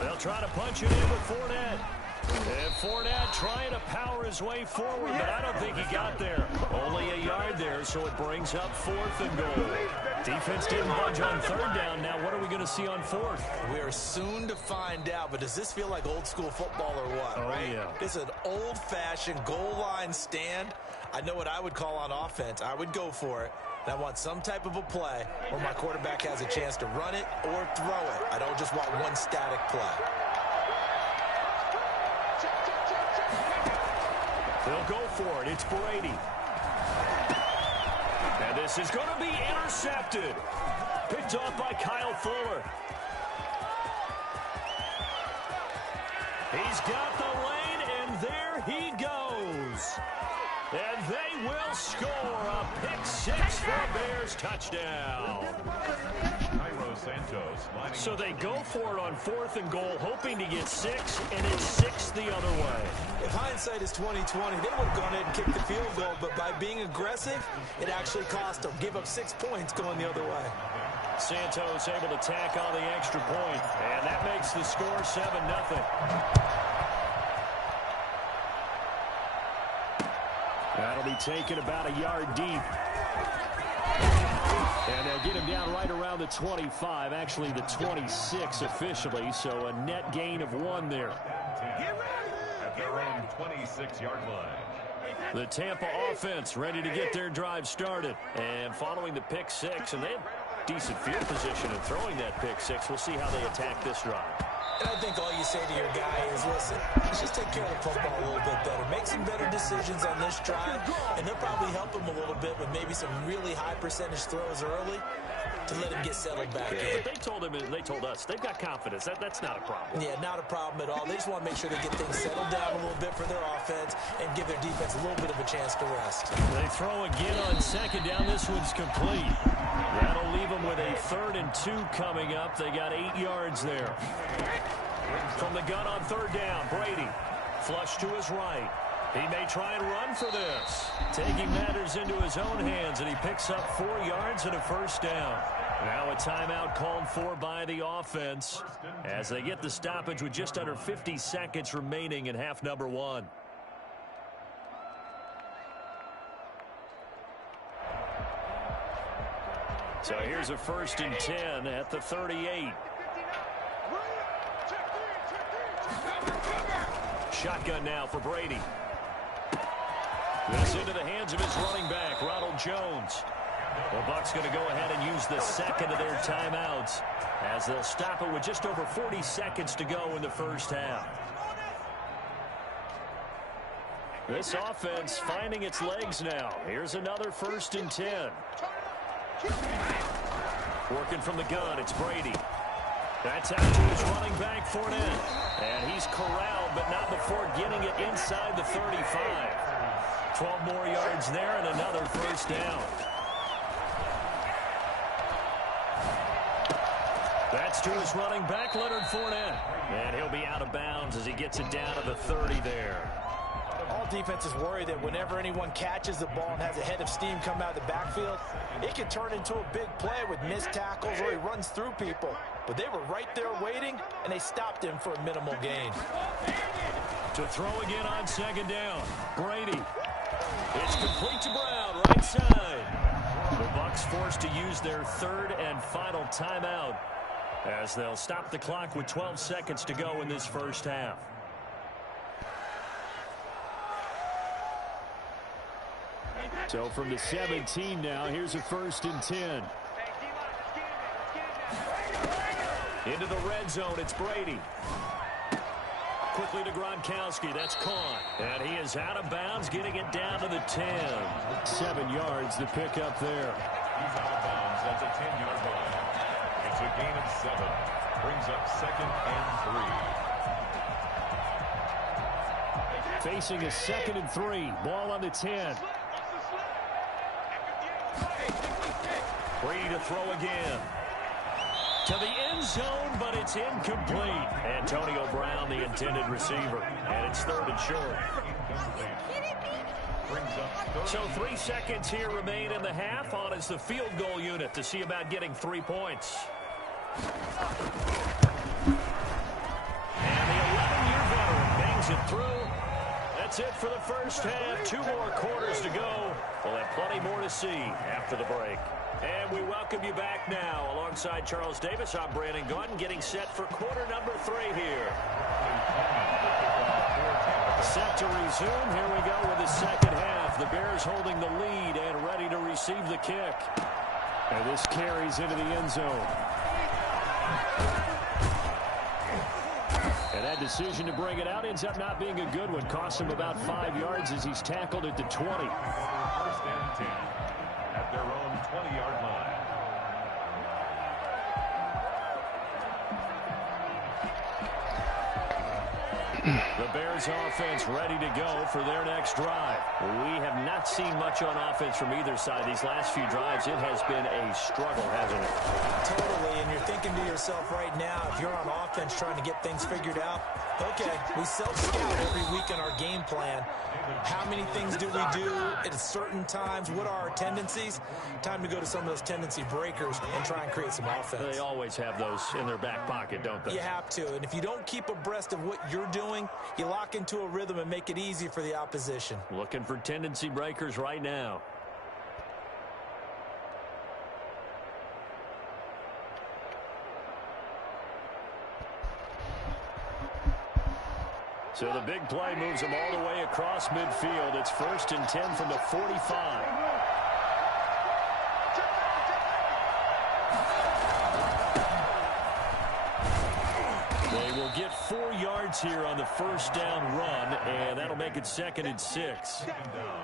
They'll try to punch it in with Fournette. And Fournette trying to power his way forward, but I don't think he got there. Only a yard there, so it brings up 4th and goal. Defense didn't budge on third down. Now what are we going to see on 4th? We are soon to find out, but does this feel like old school football or what? Oh, right? yeah. It's an old-fashioned goal line stand. I know what I would call on offense. I would go for it. And I want some type of a play where my quarterback has a chance to run it or throw it. I don't just want one static play. They'll go for it. It's Brady. And this is going to be intercepted. Picked off by Kyle Fuller. He's got the lane, and there he goes. And they will score a pick 6 for a Bears touchdown. So they go for it on 4th and goal, hoping to get 6, and it's 6 the other way. If hindsight is 20/20, they would have gone ahead and kicked the field goal, but by being aggressive, it actually cost them. Give up 6 points going the other way. Santos able to tack on the extra point, and that makes the score 7-0. That'll be taken about a yard deep. And they'll get him down right around the 25, actually the 26 officially, so a net gain of 1 there. At their own 26-yard line. The Tampa offense ready to get their drive started. And following the pick 6, and they have decent field position in throwing that pick 6. We'll see how they attack this drive. And I think all you say to your guy is, listen, let's just take care of the football a little bit better. Make some better decisions on this drive, and they'll probably help him a little bit with maybe some really high percentage throws early to let him get settled back in. But they told us, they've got confidence. That's not a problem. Yeah, not a problem at all. They just want to make sure they get things settled down a little bit for their offense and give their defense a little bit of a chance to rest. They throw again on second down. This one's complete. That'll leave them with a 3rd and 2 coming up. They got 8 yards there. From the gun on 3rd down, Brady. Flush to his right. He may try and run for this. Taking matters into his own hands, and he picks up 4 yards and a 1st down. Now a timeout called for by the offense as they get the stoppage with just under 50 seconds remaining in half number 1. So here's a 1st and 10 at the 38. Shotgun now for Brady. This into the hands of his running back, Ronald Jones. The Bucs going to go ahead and use the second of their timeouts as they'll stop it with just over 40 seconds to go in the first half. This offense finding its legs now. Here's another 1st and 10. Working from the gun, it's Brady. That's out to his running back, Fournette. And he's corralled, but not before getting it inside the 35. 12 more yards there and another 1st down. That's to his running back, Leonard Fournette. And he'll be out of bounds as he gets it down to the 30 there. All defenses worry that whenever anyone catches the ball and has a head of steam come out of the backfield, it can turn into a big play with missed tackles or he runs through people. But they were right there waiting, and they stopped him for a minimal gain. To throw again on 2nd down, Brady. It's complete to Brown, right side. The Bucs forced to use their third and final timeout as they'll stop the clock with 12 seconds to go in this first half. So from the 17 now, here's a 1st and 10. Into the red zone, it's Brady. Quickly to Gronkowski, that's caught. And he is out of bounds, getting it down to the 10. 7 yards, the pickup there. He's out of bounds at the 10-yard line. It's a gain of 7. Brings up 2nd and 3. Facing a 2nd and 3. Ball on the 10. Brady to throw again. To the end zone, but it's incomplete. Antonio Brown, the intended receiver. And it's 3rd and short. So 3 seconds here remain in the half. On is the field goal unit to see about getting 3 points. And the 11-year veteran bangs it through. That's it for the first half. 2 more quarters to go. We'll have plenty more to see after the break. And we welcome you back now. Alongside Charles Davis, I'm Brandon Gaudin, getting set for quarter number 3 here. Set to resume. Here we go with the second half. The Bears holding the lead and ready to receive the kick. And this carries into the end zone. And that decision to bring it out ends up not being a good one. Costs him about 5 yards as he's tackled at the 20. 1st and 10 at their own 20-yard line. The Bears offense ready to go for their next drive. We have not seen much on offense from either side. These last few drives, it has been a struggle, hasn't it? Totally, and you're thinking to yourself right now, if you're on offense trying to get things figured out, okay, we self-scout every week in our game plan. How many things do we do at certain times? What are our tendencies? Time to go to some of those tendency breakers and try and create some offense. They always have those in their back pocket, don't they? You have to, and if you don't keep abreast of what you're doing, you lock into a rhythm and make it easy for the opposition. Looking for tendency breakers right now. So the big play moves them all the way across midfield. It's 1st and 10 from the 45. They will get 4 yards here on the first down run, and that'll make it 2nd and 6.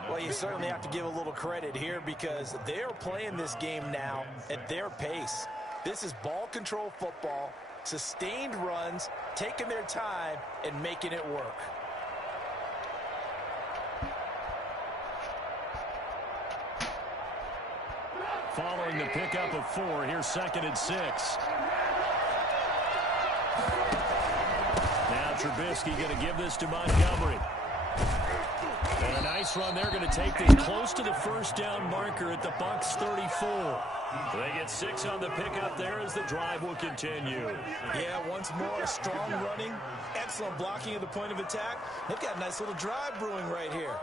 Well, you certainly have to give a little credit here because they are playing this game now at their pace. This is ball control football. Sustained runs, taking their time, and making it work. Following the pickup of 4, here's 2nd and 6. Now Trubisky going to give this to Montgomery. And a nice run. They're going to take this close to the first down marker at the Bucs 34. They get 6 on the pickup there as the drive will continue. Yeah, once more, strong running, excellent blocking at the point of attack. They've got a nice little drive brewing right here.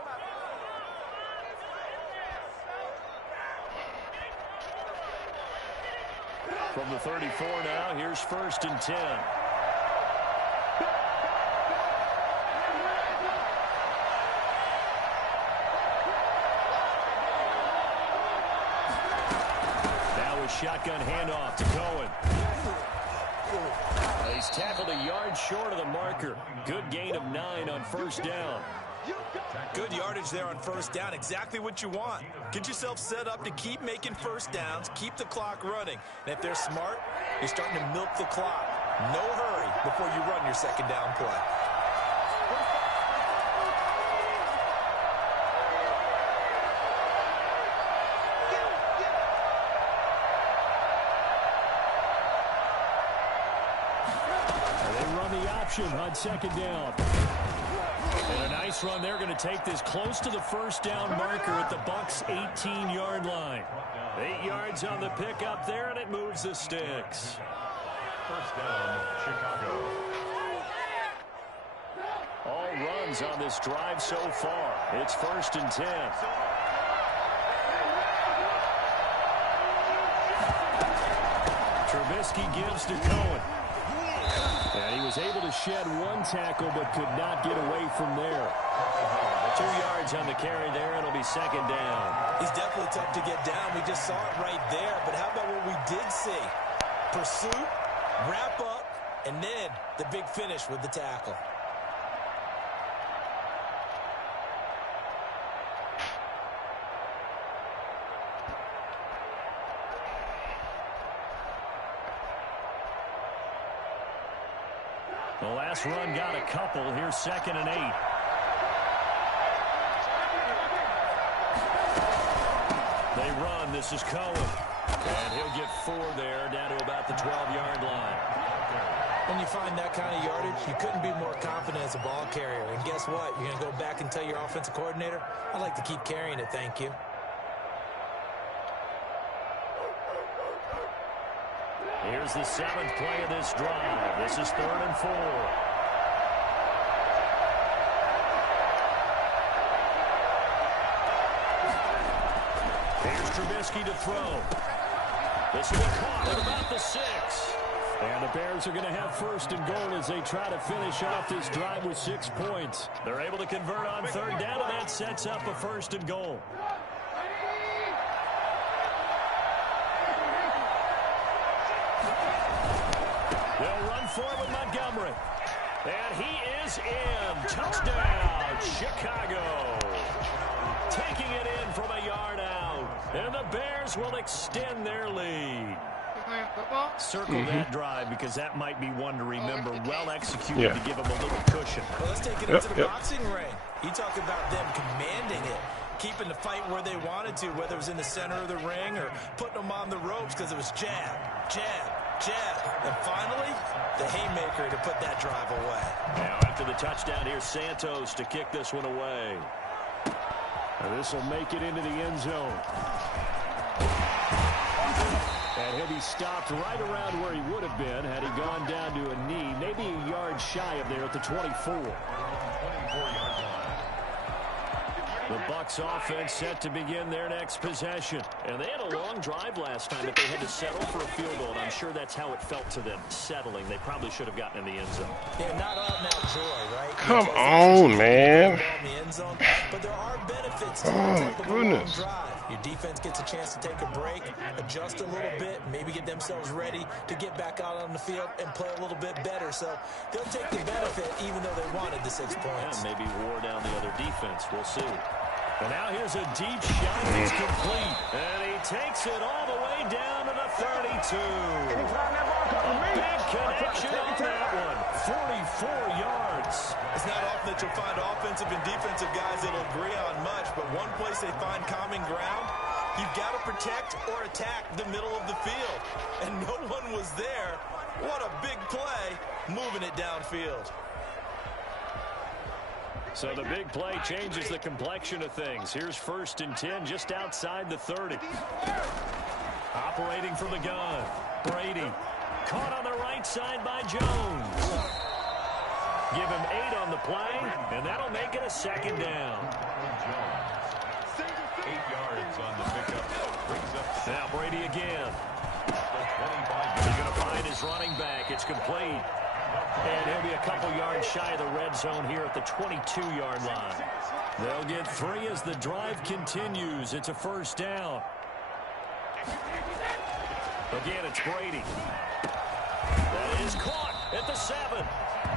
From the 34 now, here's 1st and 10. Shotgun handoff to Cohen. He's tackled a yard short of the marker. Good gain of 9 on first down. Good yardage there on first down. Exactly what you want. Get yourself set up to keep making first downs, keep the clock running. And if they're smart, you're starting to milk the clock. No hurry before you run your second down play. On second down. And a nice run. They're going to take this close to the first down marker at the Bucs 18-yard line. 8 yards on the pickup there, and it moves the sticks. First down, Chicago. All runs on this drive so far. It's 1st and 10. Trubisky gives to Cohen. And he was able to shed one tackle but could not get away from there. 2 yards on the carry there. It'll be second down. He's definitely tough to get down. We just saw it right there. But how about what we did see? Pursuit, wrap up, and then the big finish with the tackle. The last run got a couple. Here's 2nd and 8. They run. This is Cohen. And he'll get 4 there, down to about the 12-yard line. When you find that kind of yardage, you couldn't be more confident as a ball carrier. And guess what? You're going to go back and tell your offensive coordinator, I'd like to keep carrying it, thank you. Here's the 7th play of this drive. This is 3rd and 4. Here's Trubisky to throw. This will be caught at about the 6. And the Bears are going to have 1st and goal as they try to finish off this drive with 6 points. They're able to convert on 3rd down, and that sets up a 1st and goal. They'll run forward with Montgomery. And he is in. Touchdown, Chicago. Taking it in from a yard out. And the Bears will extend their lead. Circle that drive because that might be one to remember. Well executed to give them a little cushion. Well, let's take it into the boxing ring. You talk about them commanding it, keeping the fight where they wanted to, whether it was in the center of the ring or putting them on the ropes because it was jab, jab, jab. And finally, the haymaker to put that drive away. Now after the touchdown, here's Santos to kick this one away. This will make it into the end zone. And he'll be stopped right around where he would have been had he gone down to a knee, maybe a yard shy of there at the 24. The Bucs offense set to begin their next possession. And they had a long drive last time that they had to settle for a field goal. And I'm sure that's how it felt to them, settling. They probably should have gotten in the end zone. Yeah, not all now joy, right? Come on, man. In the end zone, but there are benefits to the goodness. drive. Your defense gets a chance to take a break, adjust a little bit, maybe get themselves ready to get back out on the field and play a little bit better. So they'll take the benefit even though they wanted the 6 points. Yeah, maybe wore down the other defense. We'll see. And now here's a deep shot. It's complete. And he takes it all the way down to the 32. A big connection on that one. 44 yards. It's not often that you'll find offensive and defensive guys that'll agree on much, but one place they find common ground, you've got to protect or attack the middle of the field. And no one was there. What a big play, moving it downfield. So the big play changes the complexion of things. Here's 1st and 10 just outside the 30. Operating from the gun. Brady. Caught on the right side by Jones. Give him 8 on the play, and that'll make it a 2nd down. 8 yards on the pickup. Brings up Now Brady again. He's going to find his running back. It's complete. And he'll be a couple yards shy of the red zone here at the 22-yard line. They'll get 3 as the drive continues. It's a 1st down. Again, it's Brady. That is caught at the 7.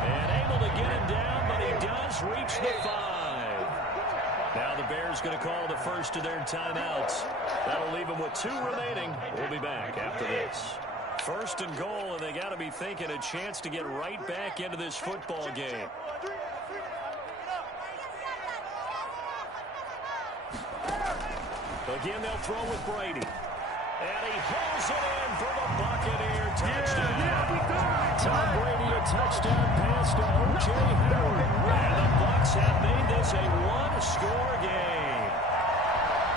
And able to get him down, but he does reach the 5. Now the Bears going to call the first of their timeouts. That'll leave them with 2 remaining. We'll be back after this. 1st and goal, and they got to be thinking a chance to get right back into this football game. Again, they'll throw with Brady. And he pulls it in for the Buccaneer touchdown. Tom Brady, a touchdown pass to O.J. Howard. And the Bucs have made this a 1-score game.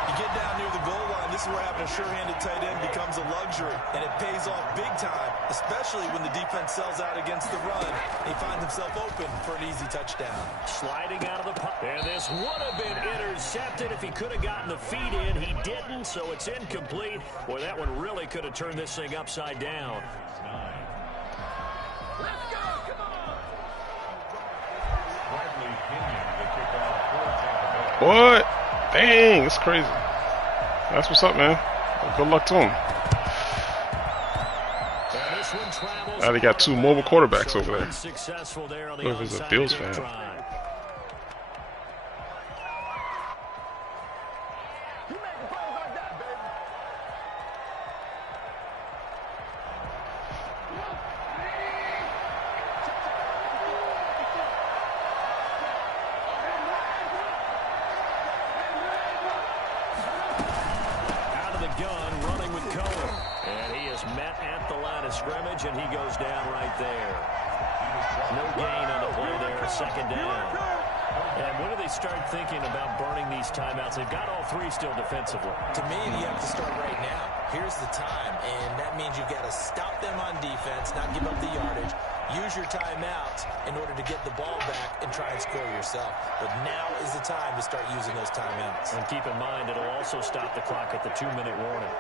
You get down near the goal line, this is where having a sure-handed tight end becomes a luxury, and it pays off big time, especially when the defense sells out against the run. He finds himself open for an easy touchdown. Sliding out of the pocket. And this would have been intercepted if he could have gotten the feet in. He didn't, so it's incomplete. Boy, that one really could have turned this thing upside down. Let's go, come on! What? Dang, it's crazy. That's what's up, man. Good luck to him. Now they got two mobile quarterbacks over there. Look, there's a Bills fan. Scrimmage, and he goes down right there. No gain on the play there, second down. And when do they start thinking about burning these timeouts? They've got all three still defensively. To me, you have to start right now. Here's the time, and that means you've got to stop them on defense, not give up the yardage. Use your timeouts in order to get the ball back and try and score yourself. But now is the time to start using those timeouts. And keep in mind, it'll also stop the clock at the 2-minute warning.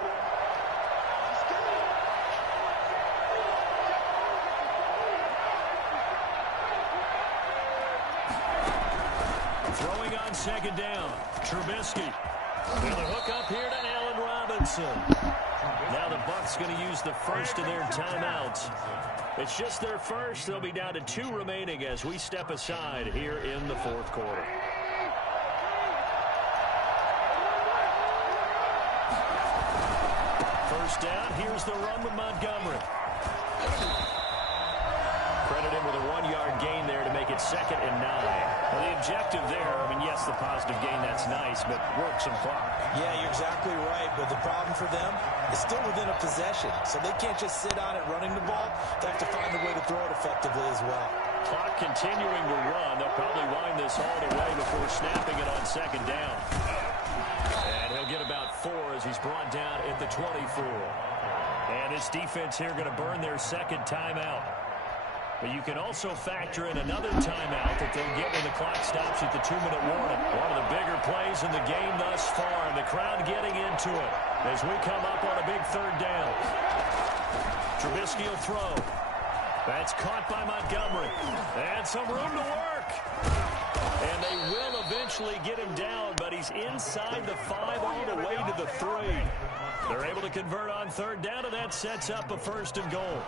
Throwing on second down, Trubisky. And the hook up here to Allen Robinson. Now the Bucs going to use the first of their timeouts. It's just their first. They'll be down to 2 remaining as we step aside here in the fourth quarter. First down, here's the run with Montgomery. Credit him with a 1-yard gain there to make it 2nd and 9. Well, the objective there, I mean, yes, the positive gain, that's nice, but work some clock. Yeah, you're exactly right, but the problem for them is still within a possession, so they can't just sit on it running the ball. They have to find a way to throw it effectively as well. Clock continuing to run. They'll probably wind this all the way before snapping it on second down. And he'll get about 4 as he's brought down at the 24. And this defense here going to burn their second timeout. But you can also factor in another timeout that they'll get when the clock stops at the 2-minute warning. One of the bigger plays in the game thus far, and the crowd getting into it as we come up on a big 3rd down. Trubisky will throw. That's caught by Montgomery. And some room to work. And they will eventually get him down, but he's inside the 5 all the way to the 3. They're able to convert on 3rd down, and that sets up a 1st and goal.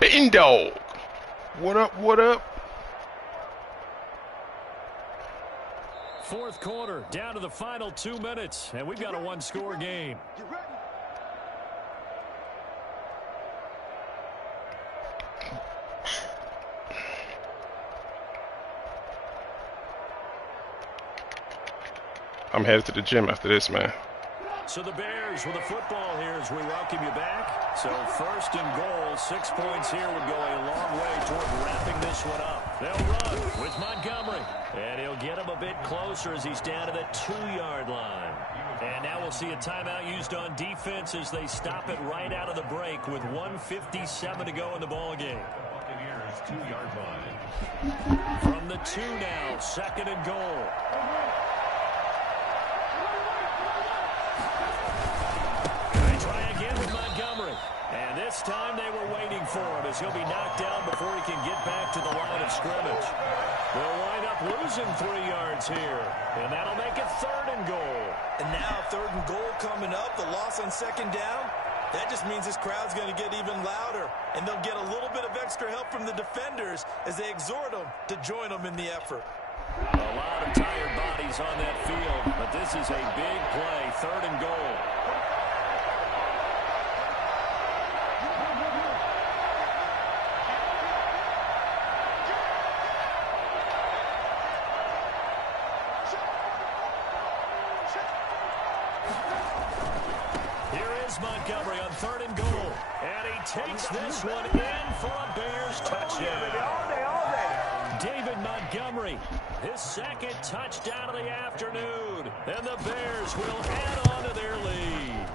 Bitten dog. What up, what up? Fourth quarter, down to the final 2 minutes, and we've got a 1-score game. I'm headed to the gym after this, man. So the Bears with a football here as we welcome you back. So 1st and goal, 6 points here would go a long way toward wrapping this one up. They'll run with Montgomery. And he'll get him a bit closer as he's down to the 2-yard line. And now we'll see a timeout used on defense as they stop it right out of the break with 1:57 to go in the ballgame. Buccaneers 2-yard line. From the 2 now, 2nd and goal. And this time they were waiting for him as he'll be knocked down before he can get back to the line of scrimmage. They'll wind up losing 3 yards here, and that'll make it 3rd and goal. And now 3rd and goal coming up, the loss on 2nd down. That just means this crowd's going to get even louder, and they'll get a little bit of extra help from the defenders as they exhort them to join them in the effort. A lot of tired bodies on that field, but this is a big play, 3rd and goal. Montgomery on 3rd and goal. And he takes this one in for a Bears touchdown. David Montgomery, his second touchdown of the afternoon. And the Bears will add on to their lead.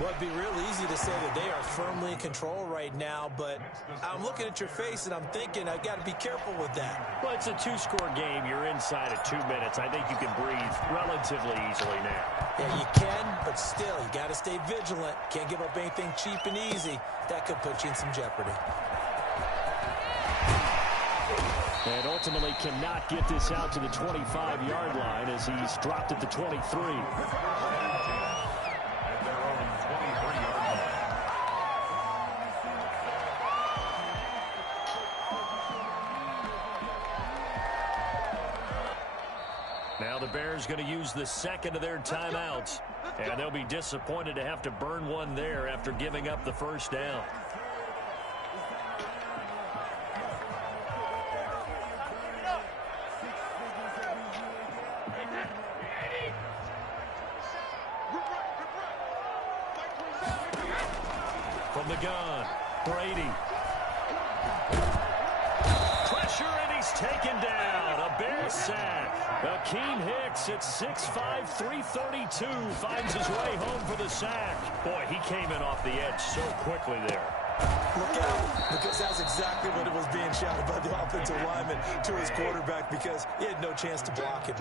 Well, it'd be real easy to say that they are firmly in control right now, but I'm looking at your face and I'm thinking I've got to be careful with that. Well, it's a two-score game. You're inside of 2 minutes. I think you can breathe relatively easily now. Yeah, you can, but still, you got to stay vigilant. Can't give up anything cheap and easy. That could put you in some jeopardy. And ultimately cannot get this out to the 25-yard line as he's dropped at the 23. Now the Bears going to use the second of their timeouts. And they'll be disappointed to have to burn one there after giving up the first down. From the gun, Brady. Pressure, and he's taken down. A Bears sack. Akeem Hicks at 6'5", 332 finds his way home for the sack. Boy, he came in off the edge so quickly there. Look out, because that's exactly what it was being shouted by the offensive lineman to his quarterback because he had no chance to block him.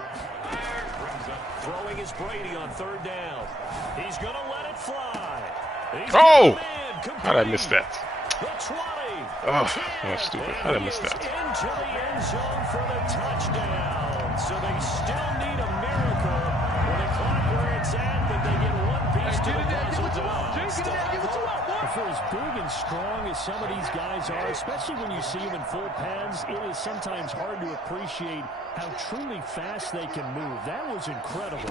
Throwing is Brady on third down. He's going to let it fly. Oh! How did I miss that? The 20. Oh, that's stupid. How did I miss that? Into the end zone for the touchdown. So they still need a miracle with a clock where it's at, but they get one piece to the puzzle done. For as big and strong as some of these guys are, especially when you see them in full pads, it is sometimes hard to appreciate how truly fast they can move. That was incredible.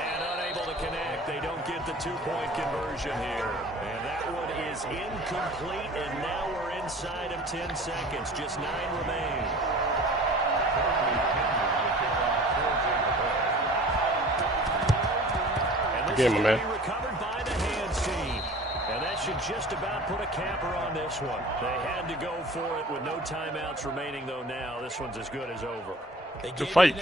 And unable to connect. They don't get the two-point conversion here. And that one is incomplete, and now we're inside of 10 seconds. Just 9 remain. Game, my man. Recovered by the hands team. And that should just about put a capper on this one. They had to go for it with no timeouts remaining, though now this one's as good as over. Good fight.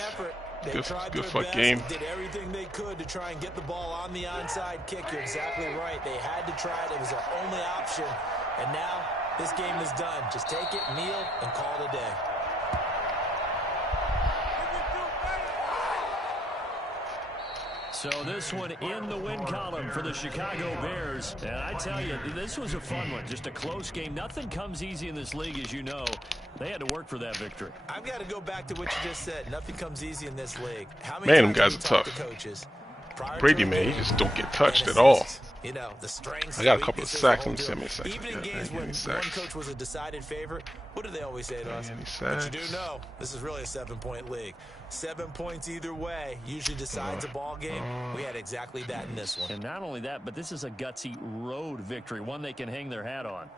Good fight game. Did everything they could to try and get the ball on the onside kick. You're exactly right. They had to try it. It was their only option. And now this game is done. Just take it, kneel, and call it a day. So this one in the win column for the Chicago Bears. And I tell you, this was a fun one. Just a close game. Nothing comes easy in this league, as you know. They had to work for that victory. I've got to go back to what you just said. Nothing comes easy in this league. How many man, them guys are tough. Brady, man, he just don't get touched at all. You know, the strengths. I got a couple of sacks. Let me see how many sacks. Even in games when one coach was a decided favorite, what do they always say to us? But you do know, this is really a 7-point league. 7 points either way usually decides a ball game. We had exactly that in this one. And not only that, but this is a gutsy road victory, one they can hang their hat on.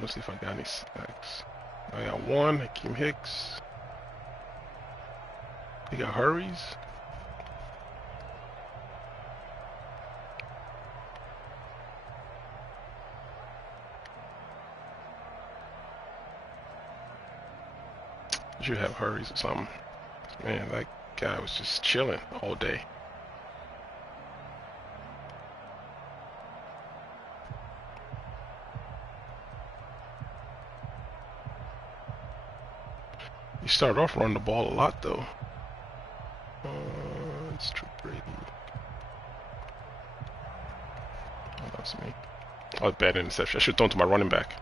Let's see if I got any sacks. I got one. Akeem Hicks. He got hurries. You have hurries or something. Man, that guy was just chilling all day. You started off running the ball a lot, though. It's Trick Brady. Oh, that's me. Oh, bad interception. I should have thrown to my running back.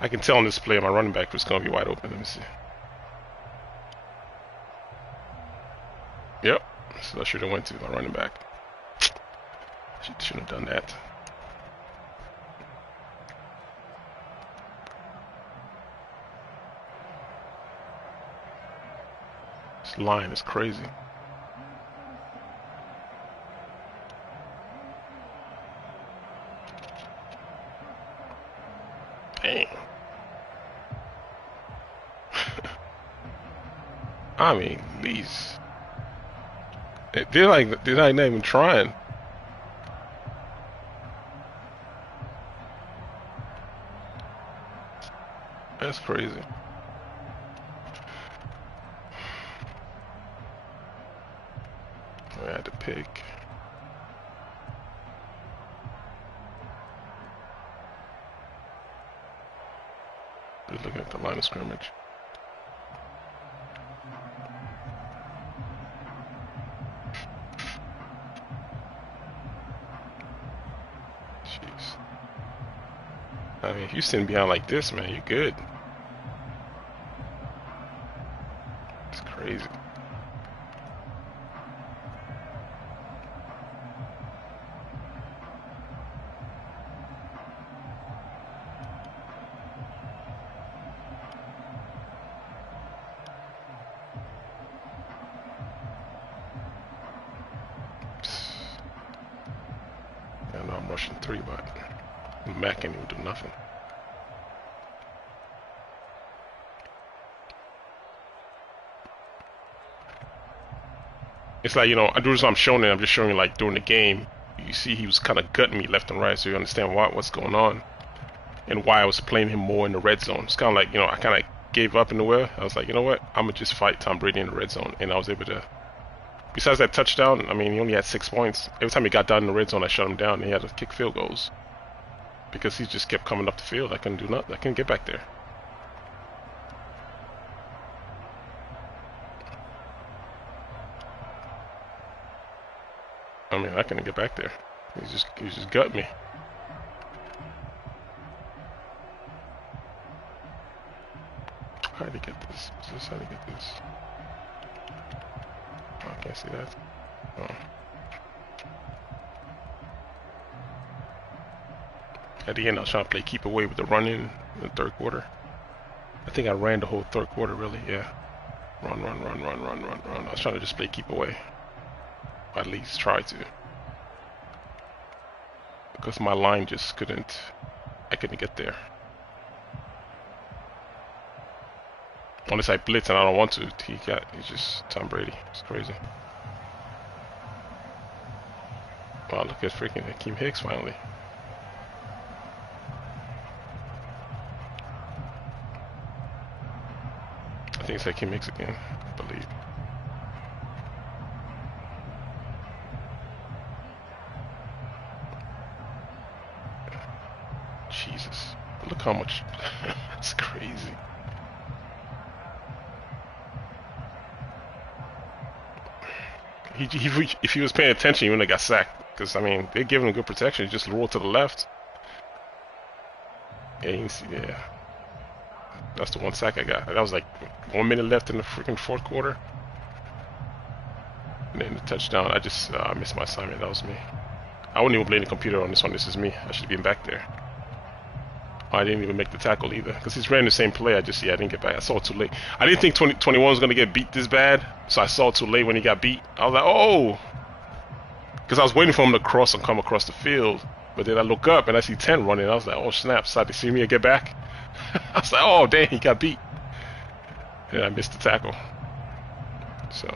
I can tell on this play my running back was going to be wide open. Let me see. Yep. So I should have went to my running back. Shouldn't have done that. This line is crazy. Dang. I mean, these. They're not even trying. That's crazy. I had to pick. Just looking at the line of scrimmage. Jeez. I mean, if you sitting behind like this, man, you're good. It's crazy. I know I'm rushing 3, but Mac can't even do nothing. It's like, you know, the reason I'm showing it, I'm just showing you like during the game, you see he was kind of gutting me left and right, so you understand what's going on and why I was playing him more in the red zone. It's kind of like, you know, I kind of gave up in the way. I was like, you know what, I'm gonna just fight Tom Brady in the red zone, and I was able to. Besides that touchdown, I mean, he only had 6 points. Every time he got down in the red zone, I shut him down, and he had to kick field goals because he just kept coming up the field. I couldn't do nothing. I couldn't get back there. I mean, I couldn't get back there. He just gut me. How did he get this? How did he get this? Oh, I can't see that. Oh. At the end, I was trying to play keep away with the run in the third quarter. I think I ran the whole third quarter, really. Yeah. Run. I was trying to just play keep away. Or at least try to. Because my line just couldn't. I couldn't get there. Unless I blitz and I don't want to, he's just Tom Brady. It's crazy. Wow, look at freaking Akeem Hicks finally. I think it's Akeem Hicks again, I believe. Jesus. Look how much. That's crazy. If he was paying attention, he wouldn't have got sacked. Because, I mean, they're giving him good protection. He just rolled to the left. Yeah, you can see, yeah. That's the one sack I got. That was like 1 minute left in the freaking fourth quarter. And then the touchdown, I just missed my assignment. That was me. I wouldn't even blame the computer on this one. This is me. I should have been back there. I didn't even make the tackle either. Because he's ran the same play. I didn't get back. I saw it too late. I didn't think 2021 was going to get beat this bad. So I saw it too late when he got beat. I was like, oh! Because I was waiting for him to cross and come across the field. But then I look up and I see 10 running. I was like, oh snap. So I see me get back. I was like, oh dang, he got beat. And I missed the tackle. So,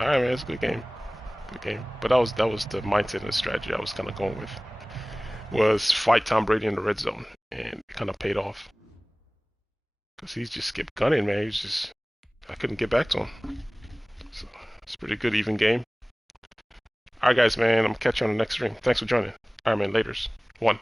alright man, it's a good game. Good game. But that was the mindset and the strategy I was kind of going with. Was fight Tom Brady in the red zone. And it kind of paid off. Because he just kept gunning, man. I couldn't get back to him. So, it's a pretty good even game. Alright guys, man, I'm gonna catch you on the next stream. Thanks for joining. Alright man, laters. 1.